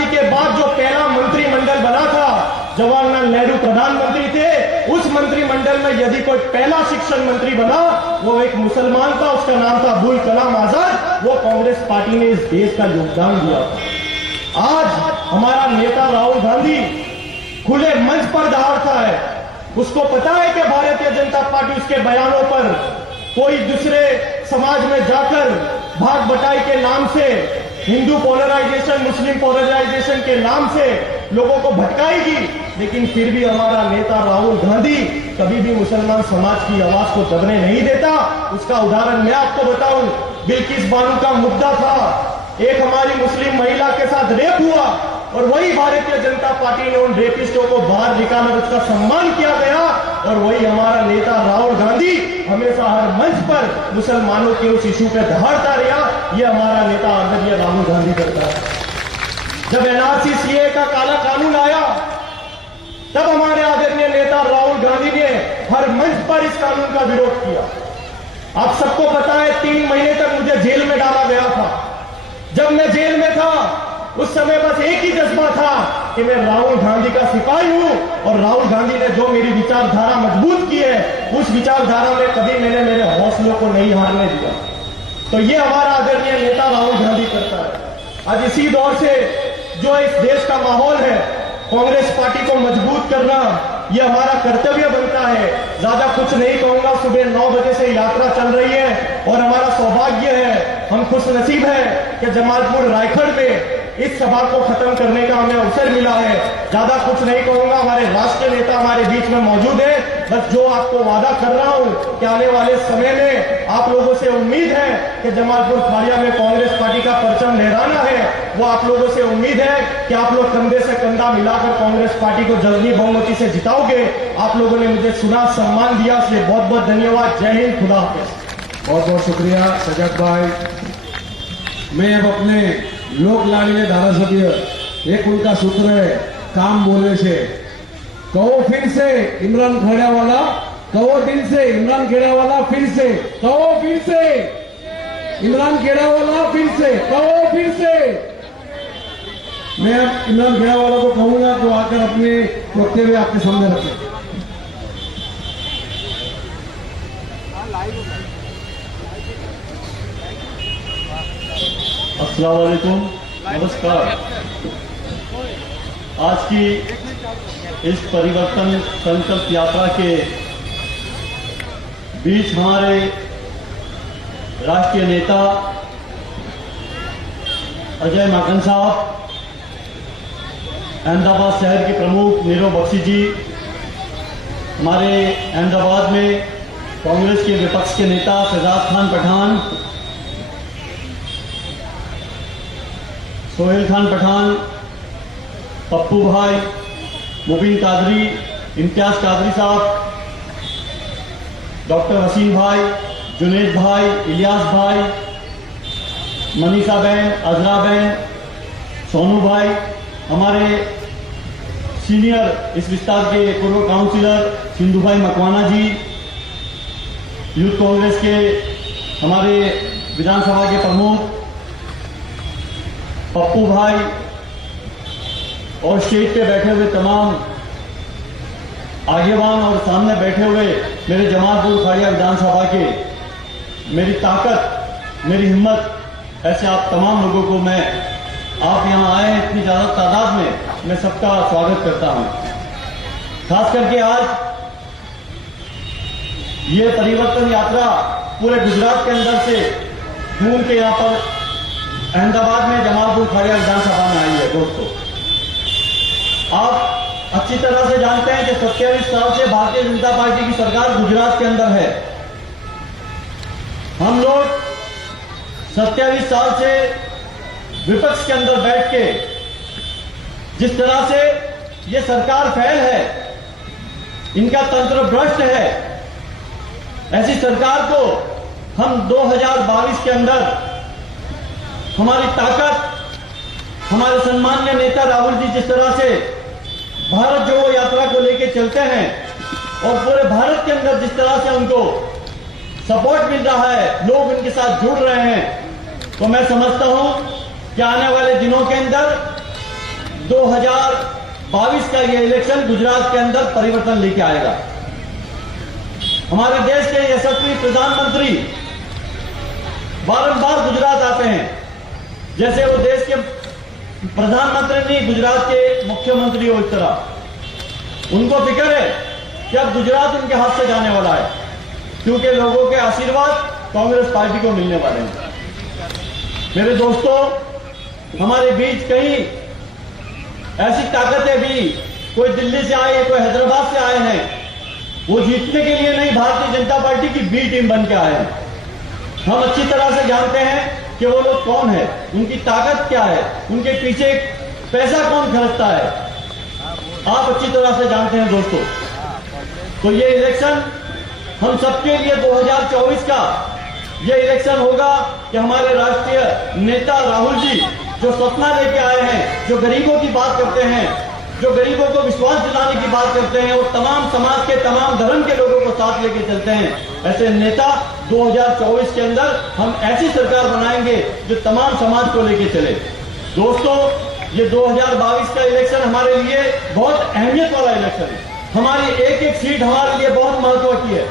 के बाद जो पहला मंत्रिमंडल बना था, जवाहरलाल नेहरू प्रधानमंत्री थे, उस मंत्रिमंडल में यदि कोई पहला शिक्षण मंत्री बना वो एक मुसलमान था, उसका नाम था अब्दुल कलाम आजाद। वो कांग्रेस पार्टी ने इस देश का योगदान दिया था। आज हमारा नेता राहुल गांधी खुले मंच पर दहाड़ता है, उसको पता है कि भारतीय जनता पार्टी उसके बयानों पर कोई दूसरे समाज में जाकर भाग बटाई के नाम से, हिंदू पोलराइजेशन, मुस्लिम पोलराइजेशन के नाम से लोगों को भटकाएगी, लेकिन फिर भी हमारा नेता राहुल गांधी कभी भी मुसलमान समाज की आवाज को दबने नहीं देता। उसका उदाहरण मैं आपको बताऊं, बिल्किस बानो का मुद्दा था, एक हमारी मुस्लिम महिला के साथ रेप हुआ और वही भारतीय जनता पार्टी ने उन रेपिस्टों को बाहर निकाला, उसका सम्मान किया गया, और वही हमारा नेता राहुल गांधी हमेशा हर मंच पर मुसलमानों के उस इशू पे दहाड़ता रहा। ये हमारा नेता आदरणीय राहुल गांधी करता है। जब एनआरसी सीए का काला कानून आया तब हमारे आदरणीय नेता राहुल गांधी ने हर मंच पर इस कानून का विरोध किया। आप सबको पता है 3 महीने तक मुझे जेल में डाला गया था। जब मैं जेल में था उस समय बस एक ही जज्बा था कि मैं राहुल गांधी का सिपाही हूं, और राहुल गांधी ने जो मेरी विचारधारा मजबूत की है उस विचारधारा में कभी मैंने मेरे हौसलों को नहीं हारने दिया। तो ये हमारा आदरणीय नेता राहुल गांधी करता है। आज इसी दौर से जो इस देश का माहौल है, कांग्रेस पार्टी को मजबूत करना ये हमारा कर्तव्य बनता है। ज्यादा कुछ नहीं कहूंगा, सुबह 9 बजे से यात्रा चल रही है और हमारा सौभाग्य है, हम खुश नसीब है कि जमालपुर रायगढ़ में इस सभा को खत्म करने का हमें अवसर मिला है। ज्यादा कुछ नहीं कहूंगा, हमारे राष्ट्रीय नेता हमारे बीच में मौजूद है। बस जो आपको वादा कर रहा हूं कि आने वाले समय में आप लोगों से उम्मीद है कि जमालपुर खाड़िया में कांग्रेस पार्टी का परचम लहराना है, वो आप लोगों से उम्मीद है कि आप लोग कंधे से कंधा मिलाकर कांग्रेस पार्टी को जल्दी बहुमती से जिताओगे। आप लोगों ने मुझे सुना, सम्मान दिया, इसलिए बहुत बहुत धन्यवाद। जय हिंद, खुदा हाफिज। बहुत बहुत शुक्रिया सजग भाई। मैं अब अपने लोक लाडले धारासभ्य एक उनका सूत्र है, काम बोले से कहो फिर से इमरान खेड़ावाला, कहो दिल से इमरान खेड़ावाला, फिर से कहो, फिर से इमरान खेड़ावाला, फिर से कहो, फिर से। मैं अब इमरान खेड़ावाला को कहूंगा तो आकर अपने वक्तव्य आपके सामने रखें। अस्सलाम वालेकुम, नमस्कार। आज की इस परिवर्तन संकल्प यात्रा के बीच हमारे राष्ट्रीय नेता अजय माकन साहब, अहमदाबाद शहर के प्रमुख नीरव बख्शी जी, हमारे अहमदाबाद में कांग्रेस के विपक्ष के नेता शहजाद खान पठान, सोहेल खान पठान, पप्पू भाई, मुबीन कादरी, इम्तियाज कादरी साहब, डॉक्टर वसीम भाई, जुनेद भाई, इलियास भाई, मनीषा बहन, अजरा बहन, सोनू भाई, हमारे सीनियर इस विस्तार के पूर्व काउंसिलर सिंधु भाई मकवाना जी, यूथ कांग्रेस के हमारे विधानसभा के प्रमुख पप्पू भाई और स्टेज पे बैठे हुए तमाम आगेवान और सामने बैठे हुए मेरे जमालपुर खाड़िया विधानसभा के, मेरी ताकत, मेरी हिम्मत, ऐसे आप तमाम लोगों को आप यहां आए हैं इतनी ज्यादा तादाद में, मैं सबका स्वागत करता हूं। खास करके आज ये परिवर्तन यात्रा पूरे गुजरात के अंदर से घूम के यहां पर अहमदाबाद में जमालपुर खाड़िया विधानसभा में आई है। दोस्तों, आप अच्छी तरह से जानते हैं कि 27 साल से भारतीय जनता पार्टी की सरकार गुजरात के अंदर है। हम लोग 27 साल से विपक्ष के अंदर बैठ के जिस तरह से ये सरकार फैल है, इनका तंत्र भ्रष्ट है, ऐसी सरकार को हम 2022 के अंदर हमारी ताकत, हमारे सम्मान्य नेता राहुल जी जिस तरह से भारत जोड़ो यात्रा को लेकर चलते हैं और पूरे भारत के अंदर जिस तरह से उनको सपोर्ट मिल रहा है, लोग उनके साथ जुड़ रहे हैं, तो मैं समझता हूं कि आने वाले दिनों के अंदर 2022 का ये इलेक्शन गुजरात के अंदर परिवर्तन लेके आएगा। हमारे देश के यशस्वी प्रधानमंत्री बारंबार गुजरात आते हैं, जैसे वो देश के प्रधानमंत्री नहीं, गुजरात के मुख्यमंत्री हो, इस तरह उनको फिक्र है कि अब गुजरात उनके हाथ से जाने वाला है, क्योंकि लोगों के आशीर्वाद कांग्रेस पार्टी को मिलने वाले हैं। मेरे दोस्तों, हमारे बीच कई ऐसी ताकतें भी, कोई दिल्ली से आए, कोई हैदराबाद से आए हैं, वो जीतने के लिए नहीं, भारतीय जनता पार्टी की बी टीम बन के आए हैं। हम अच्छी तरह से जानते हैं कि वो लोग कौन है, उनकी ताकत क्या है, उनके पीछे पैसा कौन खर्चता है, आप अच्छी तरह से जानते हैं दोस्तों। तो ये इलेक्शन हम सबके लिए 2024 का ये इलेक्शन होगा कि हमारे राष्ट्रीय नेता राहुल जी जो सपना लेके आए हैं, जो गरीबों की बात करते हैं, जो गरीबों को विश्वास दिलाने की बात करते हैं, और तमाम समाज के, तमाम धर्म के लोगों को साथ लेके चलते हैं, ऐसे नेता 2024 के अंदर हम ऐसी सरकार बनाएंगे जो तमाम समाज को लेके चले। दोस्तों, ये 2022 का इलेक्शन हमारे लिए बहुत अहमियत वाला इलेक्शन है। हमारी एक एक सीट हमारे लिए बहुत महत्व की है।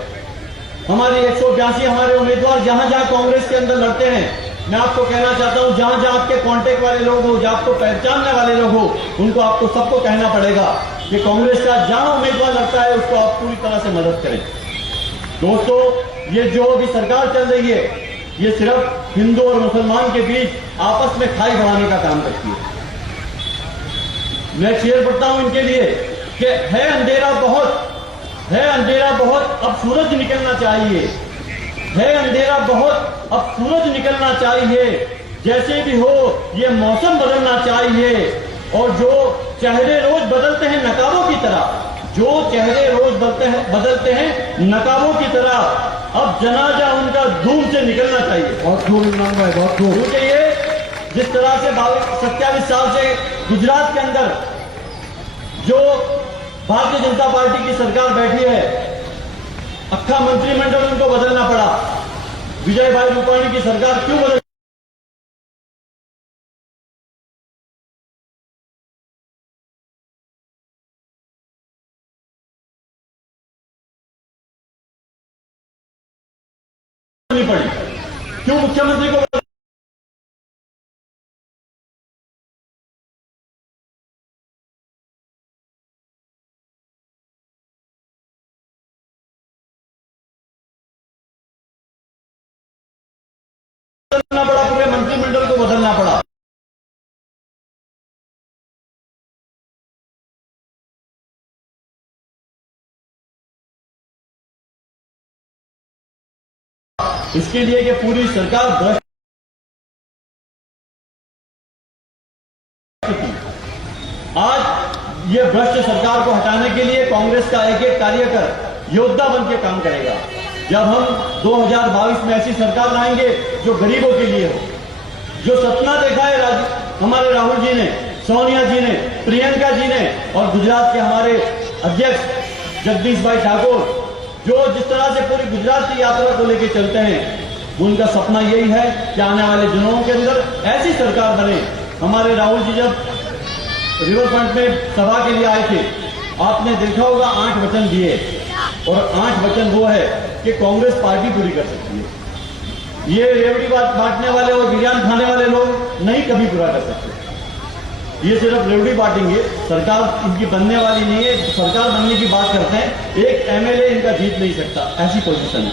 हमारी 182 हमारे उम्मीदवार जहां जहां कांग्रेस के अंदर लड़ते हैं, मैं आपको कहना चाहता हूं, जहां जहां आपके कांटेक्ट वाले लोग हो, जहां आपको पहचानने वाले लोग हो, उनको आपको सबको कहना पड़ेगा कि कांग्रेस का जहां उम्मीदवार लगता है उसको आप पूरी तरह से मदद करें। दोस्तों, ये जो अभी सरकार चल रही है, ये सिर्फ हिंदू और मुसलमान के बीच आपस में खाई बढ़ाने का काम करती है। मैं शेयर पढ़ता हूं इनके लिए कि है अंधेरा बहुत, है अंधेरा बहुत, अब सूरज निकलना चाहिए, है अंधेरा बहुत, अब सूरज निकलना चाहिए, जैसे भी हो ये मौसम बदलना चाहिए, और जो चेहरे रोज बदलते हैं नकाबों की तरह, जो चेहरे रोज बदलते हैं नकाबों की तरह, अब जनाजा उनका धूम से निकलना चाहिए। बहुत खूब इमरान भाई, बहुत खूब। क्योंकि ये जिस तरह से 27 साल से गुजरात के अंदर जो भारतीय जनता पार्टी की सरकार बैठी है, अक्खा मंत्रिमंडल उनको बदलना पड़ा। विजय भाई रूपाणी की सरकार क्यों बदल पड़ी, क्यों मुख्यमंत्री को इसके लिए कि पूरी सरकार भ्रष्ट थी। आज ये भ्रष्ट सरकार को हटाने के लिए कांग्रेस का एक एक कार्यकर योद्धा बन के काम करेगा। जब हम 2022 में ऐसी सरकार लाएंगे जो गरीबों के लिए हो, जो सपना देखा है हमारे राहुल जी ने, सोनिया जी ने, प्रियंका जी ने और गुजरात के हमारे अध्यक्ष जगदीश भाई ठाकुर, जो जिस तरह से पूरी गुजरात की यात्रा को लेकर चलते हैं, उनका सपना यही है कि आने वाले दिनों के अंदर ऐसी सरकार बने। हमारे राहुल जी जब रिवर फ्रंट में सभा के लिए आए थे, आपने देखा होगा 8 वचन दिए, और 8 वचन वो है कि कांग्रेस पार्टी पूरी कर सकती है। ये रेवड़ी बांटने वाले और बिरयानी खाने वाले लोग नहीं कभी पूरा कर सकते। ये सिर्फ रेवड़ी बांटेंगे, सरकार इनकी बनने वाली नहीं है। सरकार बनने की बात करते हैं, एक एमएलए इनका जीत नहीं सकता, ऐसी पोजीशन है।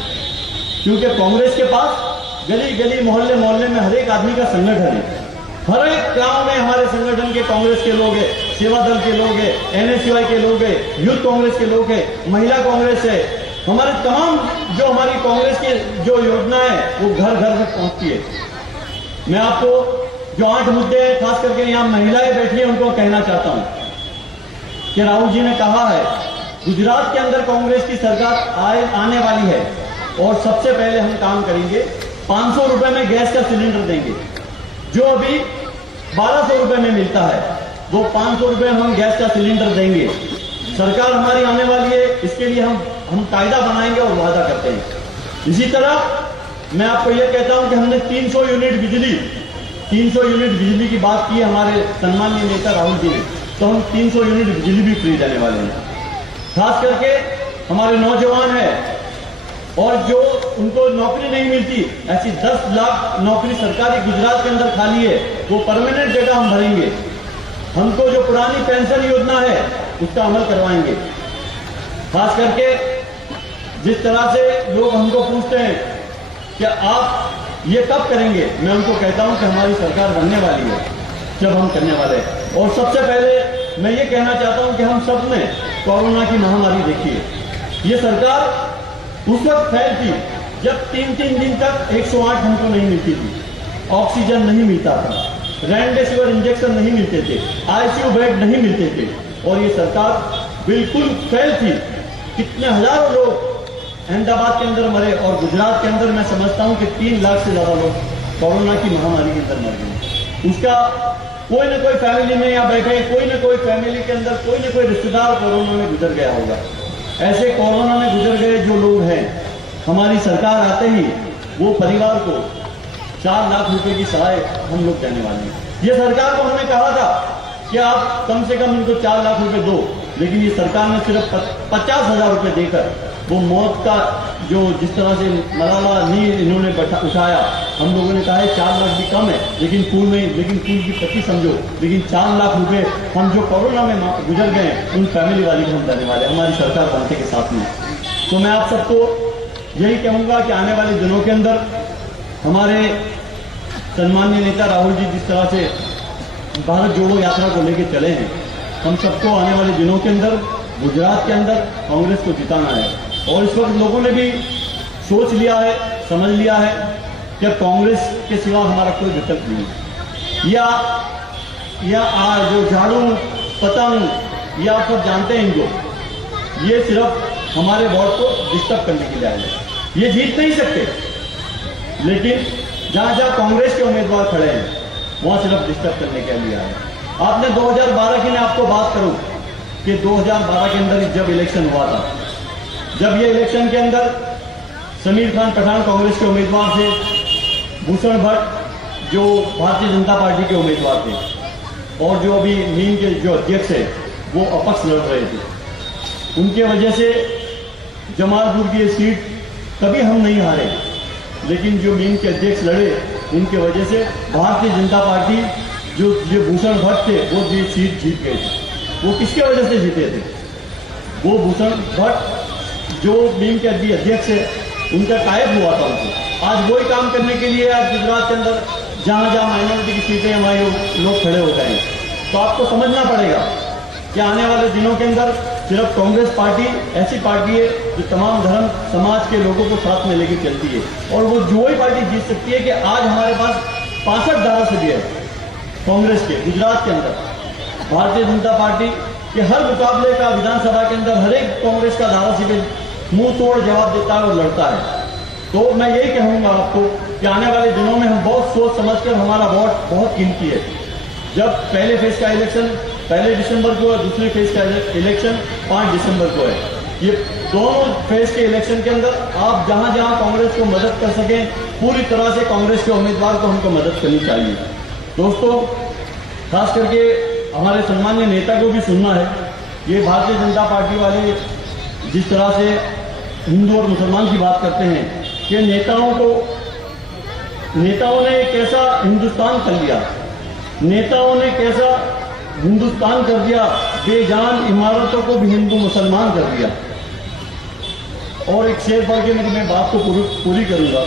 क्योंकि कांग्रेस के पास गली गली मोहल्ले मोहल्ले में हर एक आदमी का संगठन है। हर एक गांव में हमारे संगठन के कांग्रेस के लोग हैं, सेवा दल के लोग हैं, एनएसयूआई के लोग हैं, यूथ कांग्रेस के लोग हैं, महिला कांग्रेस है। हमारे तमाम जो हमारी कांग्रेस की जो योजना है वो घर घर तक पहुंचती है। मैं आपको जो 8 मुद्दे हैं, खास करके यहाँ महिलाएं बैठी हैं, उनको कहना चाहता हूं कि राहुल जी ने कहा है गुजरात के अंदर कांग्रेस की सरकार आने वाली है, और सबसे पहले हम काम करेंगे 500 रुपए में गैस का सिलेंडर देंगे। जो अभी 1200 रुपए में मिलता है, वो 500 रुपए हम गैस का सिलेंडर देंगे। सरकार हमारी आने वाली है, इसके लिए हम कायदा बनाएंगे और वादा करते हैं। इसी तरह मैं आपको यह कहता हूं कि हमने 300 यूनिट बिजली की बात की हमारे सम्माननीय नेता राहुल जी ने, तो हम 300 यूनिट बिजली भी फ्री देने वाले हैं। खास करके हमारे नौजवान हैं और जो उनको नौकरी नहीं मिलती, ऐसी 10 लाख नौकरी सरकारी गुजरात के अंदर खाली है, वो परमानेंट जगह हम भरेंगे। हमको जो पुरानी पेंशन योजना है उसका अमल करवाएंगे। खास करके जिस तरह से लोग हमको पूछते हैं कि आप ये कब करेंगे, मैं उनको कहता हूं कि हमारी सरकार बनने वाली है, जब हम करने वाले हैं। और सबसे पहले मैं ये कहना चाहता हूं कि हम सब ने कोरोना की महामारी देखी है। ये सरकार उस वक्त फैलती जब 3-3 दिन तक 108 हमको नहीं मिलती थी, ऑक्सीजन नहीं मिलता था, रेमडेसिविर इंजेक्शन नहीं मिलते थे, आईसीयू बेड नहीं मिलते थे, और ये सरकार बिल्कुल फेल थी। कितने हजारों लोग अहमदाबाद के अंदर मरे, और गुजरात के अंदर मैं समझता हूं कि 3 लाख से ज्यादा लोग कोरोना की महामारी के अंदर मर गए। उसका कोई न कोई फैमिली में यहाँ बैठे, कोई न कोई फैमिली के अंदर कोई न कोई रिश्तेदार कोरोना में गुजर गया होगा। ऐसे कोरोना में गुजर गए जो लोग हैं, हमारी सरकार आते ही वो परिवार को 4 लाख रुपए की सहाय हम लोग देने वाले हैं। ये सरकार को हमने कहा था कि आप कम से कम इनको 4 लाख रुपए दो, लेकिन ये सरकार ने सिर्फ 50,000 रुपए देकर वो मौत का जो जिस तरह से मलाला नींद इन्होंने उठाया, हम लोगों ने कहा है 4 लाख भी कम है, लेकिन पूल की पच्चीस समझो, लेकिन 4 लाख रुपए हम जो कोरोना में गुजर गए उन फैमिली वाली को हम देने वाले हमारी सरकार बनने के साथ में। तो मैं आप सबको यही कहूंगा कि आने वाले दिनों के अंदर हमारे सम्माननीय नेता राहुल जी जिस तरह से भारत जोड़ो यात्रा को लेकर चले हैं, हम सबको आने वाले दिनों के अंदर गुजरात के अंदर कांग्रेस को जिताना है। और इस वक्त लोगों ने भी सोच लिया है, समझ लिया है कि कांग्रेस के सिवा हमारा कोई विकल्प नहीं। या जो झाड़ू पतंग या आप सब जानते हैं इनको, ये सिर्फ हमारे वोट को डिस्टर्ब करने के लिए आए हैं। ये जीत नहीं सकते, लेकिन जहां जहां कांग्रेस के उम्मीदवार खड़े हैं वहां सिर्फ डिस्टर्ब करने के लिए आए हैं। आपने 2012 की मैं आपको बात करूं कि 2012 के अंदर जब इलेक्शन हुआ था, जब ये इलेक्शन के अंदर समीर खान पठान कांग्रेस के उम्मीदवार थे, भूषण भट्ट जो भारतीय जनता पार्टी के उम्मीदवार थे, और जो अभी नीम के जो अध्यक्ष है वो अपक्ष लड़ रहे थे। उनके वजह से जमालपुर की सीट कभी हम नहीं हारे, लेकिन जो नीम के अध्यक्ष लड़े उनके वजह से भारतीय जनता पार्टी जो भूषण भट्ट थे वो भी सीट जीत गए थे। वो किसके वजह से जीते थे? वो भूषण भट्ट जो नीम के अध्यक्ष है उनका टाइप हुआ था उनको। आज वही काम करने के लिए आज गुजरात के अंदर जहां जहां माइनॉरिटी की सीटें हमारे लोग खड़े हो गए हैं। तो आपको समझना पड़ेगा कि आने वाले दिनों के अंदर सिर्फ कांग्रेस पार्टी ऐसी पार्टी है जो तमाम धर्म समाज के लोगों को साथ में लेकर चलती है, और वो जो ही पार्टी जीत सकती है कि आज हमारे पास 65 धारासभ्य है कांग्रेस के गुजरात के अंदर। भारतीय जनता पार्टी के हर मुकाबले का विधानसभा के अंदर हर एक कांग्रेस का धारासभ्य मुंह तोड़ जवाब देता है और लड़ता है। तो मैं यही कहूंगा आपको कि आने वाले दिनों में हम बहुत सोच समझकर, हमारा वोट बहुत कीमती है। जब पहले फेज का इलेक्शन 1 दिसंबर को है, दूसरे फेज का इलेक्शन 5 दिसंबर को है। ये दोनों फेज के इलेक्शन के अंदर आप जहां जहां कांग्रेस को मदद कर सकें, पूरी तरह से कांग्रेस के उम्मीदवार को हमको मदद करनी चाहिए। दोस्तों, खास करके हमारे सम्मान्य नेता को भी सुनना है। ये भारतीय जनता पार्टी वाले जिस तरह से हिंदू और मुसलमान की बात करते हैं कि नेताओं ने कैसा हिंदुस्तान कर लिया, नेताओं ने कैसा हिंदुस्तान कर दिया, बेजान इमारतों को भी हिंदू मुसलमान कर दिया। और एक शेर पढ़ के मैं बात को पूरी करूंगा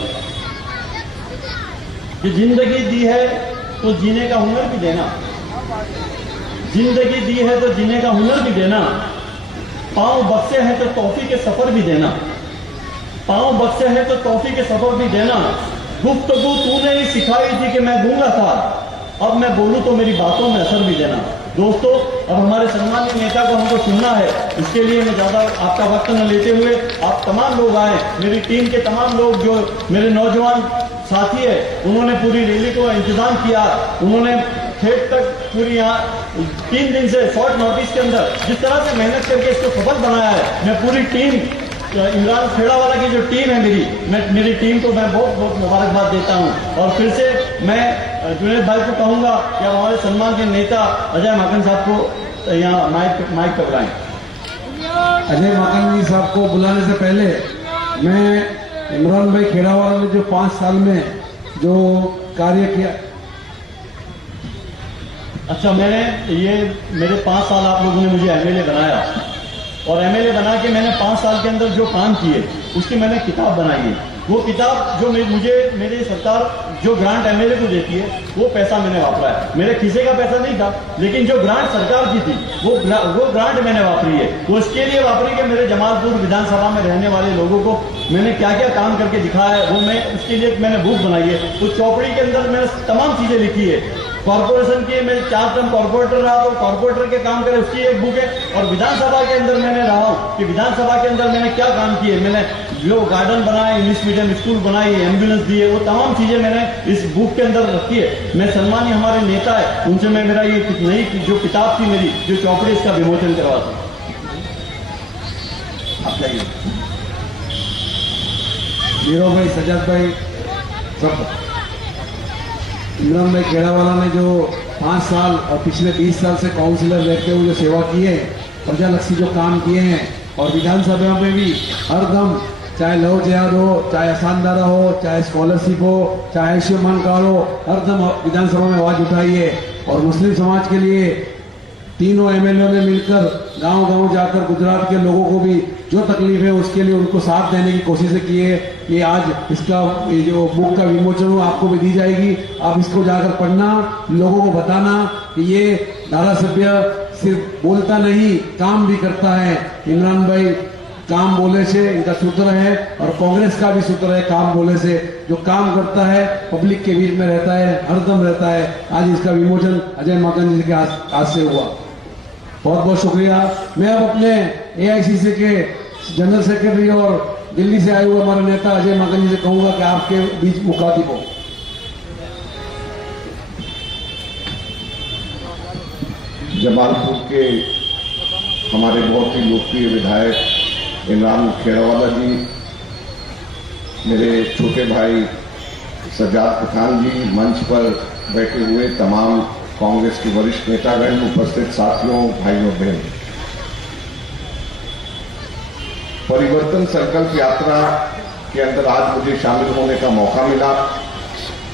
कि जिंदगी दी है तो जीने का हुनर भी देना, जिंदगी दी है तो जीने का हुनर भी देना, पांव बख्शे हैं तो तौफी के सफर भी देना, पांव बख्शे हैं तो तौफी के सफर भी देना। गुफ्तगू तूने ही सिखाई थी कि मैं दूंगा था, अब मैं बोलूं तो मेरी बातों में असर भी देना। दोस्तों, अब हमारे सम्मानित नेता को हमको सुनना है। इसके लिए मैं ज्यादा आपका वक्त न लेते हुए आप तमाम लोग आए, मेरी टीम के तमाम लोग जो मेरे नौजवान साथी है, उन्होंने पूरी रैली को इंतजाम किया, उन्होंने खेत तक पूरी यहाँ 3 दिन से शॉर्ट नोटिस के अंदर जिस तरह से मेहनत करके इसको सफल बनाया है, मैं पूरी टीम इमरान खेड़ावाला की जो टीम है मेरी टीम को मैं बहुत बहुत मुबारकबाद देता हूँ। और फिर से मैं जुनेद भाई को कहूँगा कि हमारे सम्मान के नेता अजय माकन साहब को यहाँ माइक पर बुलाएं। अजय माकन जी साहब को बुलाने से पहले मैं इमरान भाई खेड़ावाला ने जो 5 साल में जो कार्य किया। अच्छा, मेरे 5 साल आप लोगों ने मुझे एमएलए बनाया, और एमएलए बना के मैंने 5 साल के अंदर जो काम किए उसकी मैंने किताब बनाई है। वो किताब जो मुझे मेरी सरकार जो ग्रांट एमएलए को देती है वो पैसा मैंने वापरा है। मेरे खीसे का पैसा नहीं था, लेकिन जो ग्रांट सरकार की थी वो ग्रांट मैंने वापरी है। वो इसके लिए वापरी कि मेरे जमालपुर विधानसभा में रहने वाले लोगों को मैंने क्या क्या काम करके दिखाया है, वो मैं उसके लिए मैंने बुक बनाई है। उस चौपड़ी के अंदर मैंने तमाम चीजें लिखी है। कॉर्पोरेशन की मैं 4 टर्म कॉर्पोरेटर रहा, तो कॉर्पोरेटर के काम करे उसकी एक बुक है। और विधानसभा के अंदर मैंने रहा हूँ कि विधानसभा के अंदर मैंने क्या काम किए, मैंने जो गार्डन बनाए, इंग्लिश मीडियम स्कूल बनाई, एम्बुलेंस दिए, वो तमाम चीजें मैंने इस बुक के अंदर रखी है। मैं सम्मानीय हमारे नेता है, उनसे मैं मेरा ये नई जो किताब थी मेरी जो चौपड़ी, इसका विमोचन करवाता हूँ। आप जाइए। वीरो भाई, सजाद भाई, सब इमरान भाई खेड़ावाला ने जो 5 साल और पिछले 20 साल से काउंसिलर रहते हुए जो सेवा की है, प्रजालक्षी जो काम किए हैं, और विधानसभा में भी हरदम चाहे लव जिहाद हो, चाहे आसानदारा हो, चाहे स्कॉलरशिप हो, चाहे आयुष्मान कार्ड हो, हरदम विधानसभा में आवाज उठाई है। और मुस्लिम समाज के लिए तीनों एमएलए ने मिलकर गांव-गांव जाकर गुजरात के लोगों को भी जो तकलीफ है उसके लिए उनको साथ देने की कोशिश की है। कि आज इसका ये जो बुक का विमोचन हो आपको भी दी जाएगी, आप इसको जाकर पढ़ना, लोगों को बताना कि ये धारासभ्य सिर्फ बोलता नहीं काम भी करता है। इमरान भाई काम बोले से इनका सूत्र है, और कांग्रेस का भी सूत्र है काम बोले से। जो काम करता है पब्लिक के बीच में रहता है, हरदम रहता है। आज इसका विमोचन अजय माकन जी के हाथ से हुआ। बहुत बहुत शुक्रिया। मैं अब अपने एआईसीसी के जनरल सेक्रेटरी और दिल्ली से आए हुए हमारे नेता अजय माकन जी से कहूंगा कि आपके बीच मुखातिब हो। जमालपुर के हमारे बहुत ही लोकप्रिय विधायक इमरान खेड़ावाला जी, मेरे छोटे भाई सजाद पठान जी, मंच पर बैठे हुए तमाम कांग्रेस के वरिष्ठ नेतागण, उपस्थित साथियों, भाइयों बहन, परिवर्तन संकल्प यात्रा के अंदर आज मुझे शामिल होने का मौका मिला,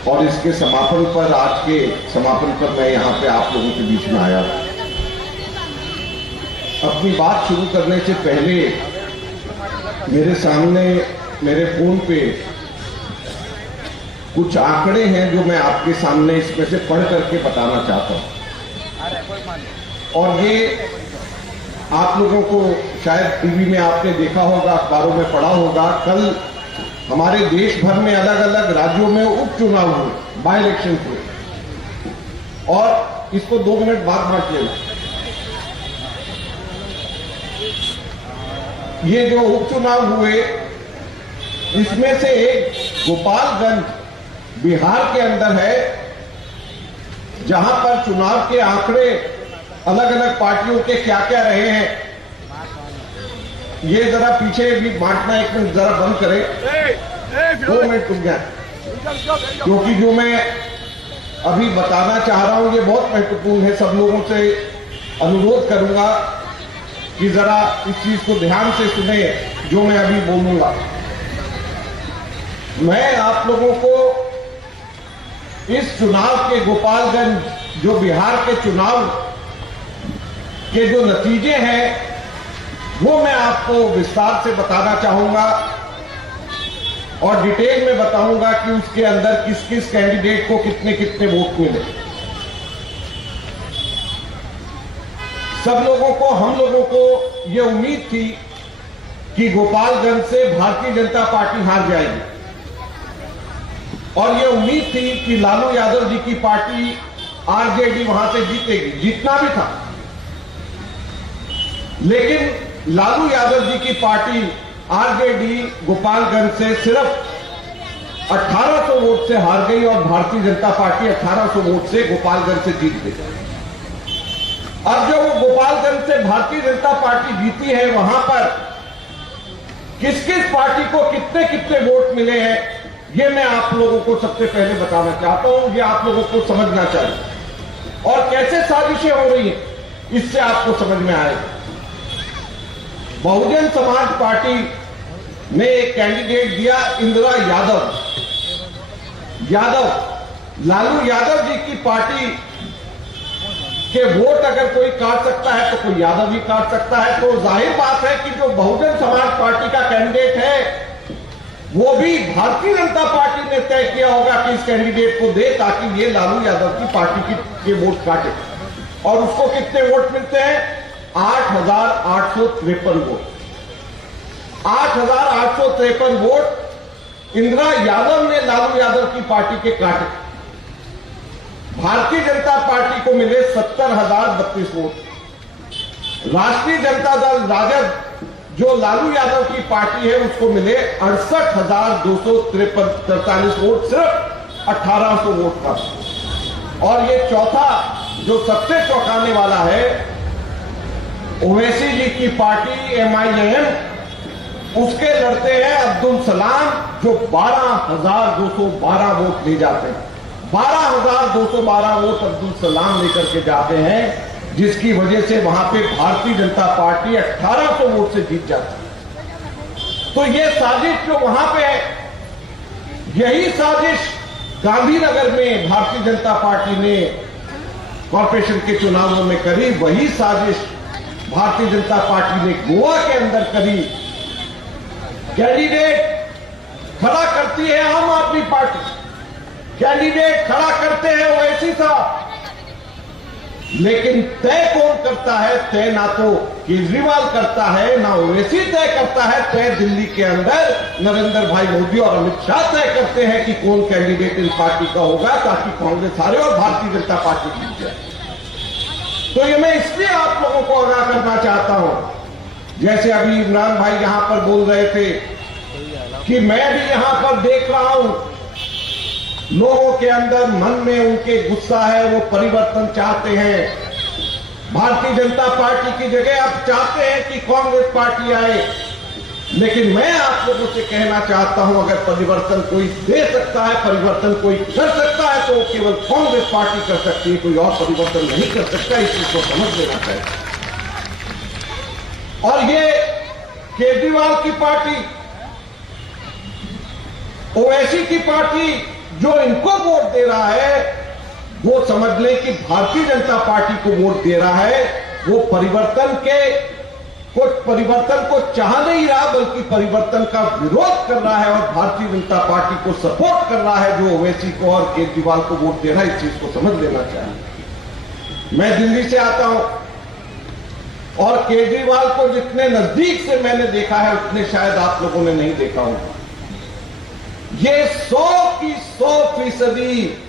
और इसके समापन पर, आज के समापन पर मैं यहां पे आप लोगों के बीच में आया। अपनी बात शुरू करने से पहले मेरे सामने मेरे फोन पे कुछ आंकड़े हैं जो मैं आपके सामने इसमें से पढ़ करके बताना चाहता हूं। और ये आप लोगों को शायद टीवी में आपने देखा होगा, अखबारों में पढ़ा होगा, कल हमारे देश भर में अलग अलग राज्यों में उपचुनाव हुए, बाय इलेक्शन हुए, और इसको 2 मिनट बाद बांट लेना। ये जो उपचुनाव हुए, इसमें से एक गोपालगंज बिहार के अंदर है, जहां पर चुनाव के आंकड़े अलग अलग पार्टियों के क्या क्या रहे हैं, ये जरा पीछे भी बांटना, 1 मिनट जरा बंद करें, 2 मिनट रुक गया, क्योंकि जो मैं अभी बताना चाह रहा हूं ये बहुत महत्वपूर्ण है। सब लोगों से अनुरोध करूंगा कि जरा इस चीज को ध्यान से सुने जो मैं अभी बोलूंगा। मैं आप लोगों को इस चुनाव के, गोपालगंज जो बिहार के चुनाव के जो नतीजे हैं वो मैं आपको विस्तार से बताना चाहूंगा और डिटेल में बताऊंगा कि उसके अंदर किस किस कैंडिडेट को कितने कितने वोट मिले। सब लोगों को, हम लोगों को ये उम्मीद थी कि गोपालगंज से भारतीय जनता पार्टी हार जाएगी और ये उम्मीद थी कि लालू यादव जी की पार्टी आरजेडी वहां से जीतेगी, जीतना भी था। लेकिन लालू यादव जी की पार्टी आरजेडी गोपालगंज से सिर्फ 1800 वोट से हार गई और भारतीय जनता पार्टी 1800 वोट से गोपालगंज से जीत गई। अब जो वो गोपालगंज से भारतीय जनता पार्टी जीती है, वहां पर किस किस पार्टी को कितने कितने वोट मिले हैं, ये मैं आप लोगों को सबसे पहले बताना चाहता हूं। ये आप लोगों को समझना चाहिए और कैसे साजिशें हो रही हैं इससे आपको समझ में आएगा। बहुजन समाज पार्टी ने एक कैंडिडेट दिया, इंदिरा यादव। लालू यादव जी की पार्टी के वोट अगर कोई काट सकता है तो कोई यादव ही काट सकता है। तो जाहिर बात है कि जो बहुजन समाज पार्टी का कैंडिडेट है वो भी भारतीय जनता पार्टी ने तय किया होगा कि इस कैंडिडेट को दे ताकि ये लालू यादव की पार्टी के वोट काटे। और उसको कितने वोट मिलते हैं? 8,853 वोट। 8,853 वोट इंदिरा यादव ने लालू यादव की पार्टी के काटे। भारतीय जनता पार्टी को मिले 70,032 वोट। राष्ट्रीय जनता दल राजद जो लालू यादव की पार्टी है उसको मिले 68,243 वोट, सिर्फ 1800 वोट का। और ये चौथा जो सबसे चौंकाने वाला है, ओवैसी जी की पार्टी MIM, उसके लड़ते हैं अब्दुल सलाम जो 12,212 वोट ले जाते हैं। 12,212 वोट अब्दुल सलाम लेकर के जाते हैं, जिसकी वजह से वहां पे भारतीय जनता पार्टी 1800 वोट से जीत जाती है। तो ये साजिश जो वहां पे है, यही साजिश गांधीनगर में भारतीय जनता पार्टी ने कॉर्पोरेशन के चुनावों में करी, वही साजिश भारतीय जनता पार्टी ने गोवा के अंदर करी। कैंडिडेट खड़ा करती है आम आदमी पार्टी, कैंडिडेट खड़ा करते हैं ओवैसी साहब, लेकिन तय कौन करता है? तय ना तो केजरीवाल करता है, ना ओवैसी तय करता है। तय दिल्ली के अंदर नरेंद्र भाई मोदी और अमित शाह तय करते हैं कि कौन कैंडिडेट इन पार्टी का होगा ताकि कांग्रेस हारे और भारतीय जनता पार्टी जीत जाए। तो ये मैं इसलिए आप लोगों को आगाह करना चाहता हूं। जैसे अभी इमरान भाई यहां पर बोल रहे थे कि मैं भी यहां पर देख रहा हूं लोगों के अंदर मन में उनके गुस्सा है, वो परिवर्तन चाहते हैं। भारतीय जनता पार्टी की जगह अब चाहते हैं कि कांग्रेस पार्टी आए। लेकिन मैं आप लोगों से कहना चाहता हूं, अगर परिवर्तन कोई दे सकता है, परिवर्तन कोई कर सकता है, तो वो केवल कांग्रेस पार्टी कर सकती है, कोई और परिवर्तन नहीं कर सकता। इस चीज को समझ लेना चाहिए। और ये केजरीवाल की पार्टी, ओवैसी की पार्टी जो इनको वोट दे रहा है, वो समझ लें कि भारतीय जनता पार्टी को वोट दे रहा है। वो परिवर्तन को चाह नहीं रहा, बल्कि परिवर्तन का विरोध कर रहा है और भारतीय जनता पार्टी को सपोर्ट कर रहा है, जो ओवैसी को और केजरीवाल को वोट दे रहा है। इस चीज को समझ लेना चाहिए। मैं दिल्ली से आता हूं। और केजरीवाल को जितने नजदीक से मैंने देखा है उतने शायद आप लोगों ने नहीं देखा होगा। ये 100 की 100%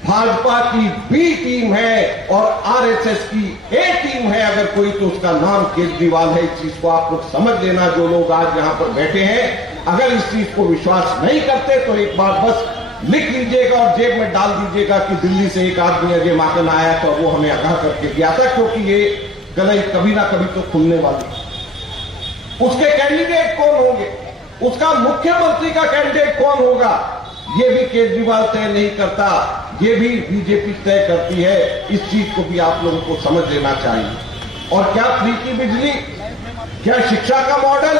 भाजपा की बी टीम है और आरएसएस की ए टीम है। अगर कोई तो उसका नाम केजरीवाल है। इस चीज को आप लोग समझ लेना, जो लोग आज यहां पर बैठे हैं। अगर इस चीज को विश्वास नहीं करते तो एक बार बस लिख लीजिएगा और जेब में डाल दीजिएगा कि दिल्ली से एक आदमी अजय माकन आया तो वो हमें आगाह करके गया था, क्योंकि ये गलई कभी ना कभी तो खुलने वाली। उसके कैंडिडेट कौन होंगे, उसका मुख्यमंत्री का कैंडिडेट कौन होगा, ये भी केजरीवाल तय नहीं करता, ये भी बीजेपी तय करती है। इस चीज को भी आप लोगों को समझ लेना चाहिए। और क्या फ्री की बिजली, क्या शिक्षा का मॉडल,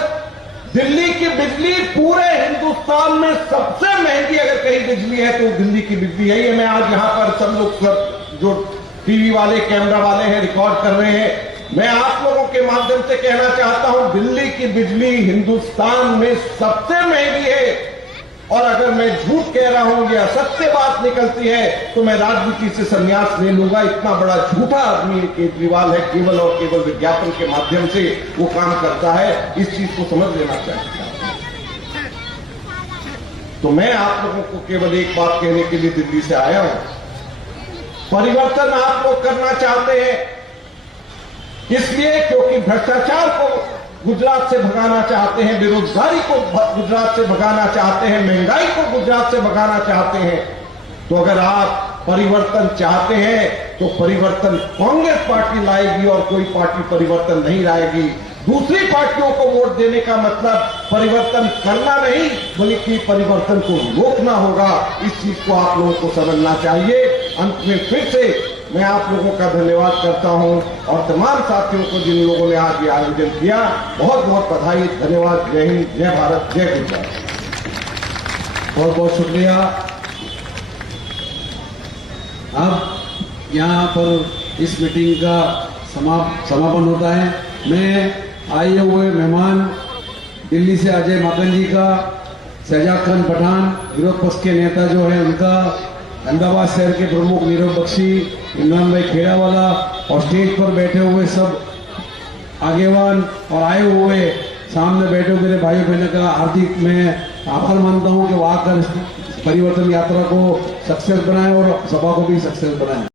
दिल्ली की बिजली पूरे हिंदुस्तान में सबसे महंगी अगर कहीं बिजली है तो दिल्ली की बिजली है। ये मैं आज यहां पर सब लोग जो टीवी वाले कैमरा वाले हैं रिकॉर्ड कर रहे हैं, मैं आप लोगों के माध्यम से कहना चाहता हूं दिल्ली की बिजली हिंदुस्तान में सबसे महंगी है। और अगर मैं झूठ कह रहा हूं या असत्य बात निकलती है तो मैं राजनीति से संन्यास ले लूंगा। इतना बड़ा झूठा आदमी केजरीवाल है, केवल और केवल विज्ञापन के माध्यम से वो काम करता है। इस चीज को समझ लेना चाहिए। तो मैं आप लोगों को केवल एक बात कहने के लिए दिल्ली से आया हूं, परिवर्तन आप लोग करना चाहते हैं इसलिए क्योंकि भ्रष्टाचार को गुजरात से भगाना चाहते हैं, बेरोजगारी को गुजरात से भगाना चाहते हैं, महंगाई को गुजरात से भगाना चाहते हैं। तो अगर आप परिवर्तन चाहते हैं तो परिवर्तन कांग्रेस पार्टी लाएगी और कोई पार्टी परिवर्तन नहीं लाएगी। दूसरी पार्टियों को वोट देने का मतलब परिवर्तन करना नहीं बल्कि परिवर्तन को रोकना होगा। इस चीज को आप लोगों को समझना चाहिए। अंत में फिर से मैं आप लोगों का धन्यवाद करता हूं और तमाम साथियों को जिन लोगों ने आज ये आयोजन किया, बहुत बहुत बधाई, धन्यवाद। जय हिंद, जय भारत, जय गुजरात। बहुत बहुत शुक्रिया। अब यहाँ पर इस मीटिंग का समापन होता है। मैं आए हुए मेहमान दिल्ली से अजय माकन जी का, शहजाद खान पठान विरोध पक्ष के नेता जो है उनका, अहमदाबाद शहर के प्रमुख नीरव बख्शी, इमरान भाई खेड़ावाला और स्टेज पर बैठे हुए सब आगेवान और आए हुए सामने बैठे हुए मेरे भाई बहनों का हार्दिक मैं आभार मानता हूं कि वो आकर परिवर्तन यात्रा को सक्सेस बनाए और सभा को भी सक्सेस बनाए।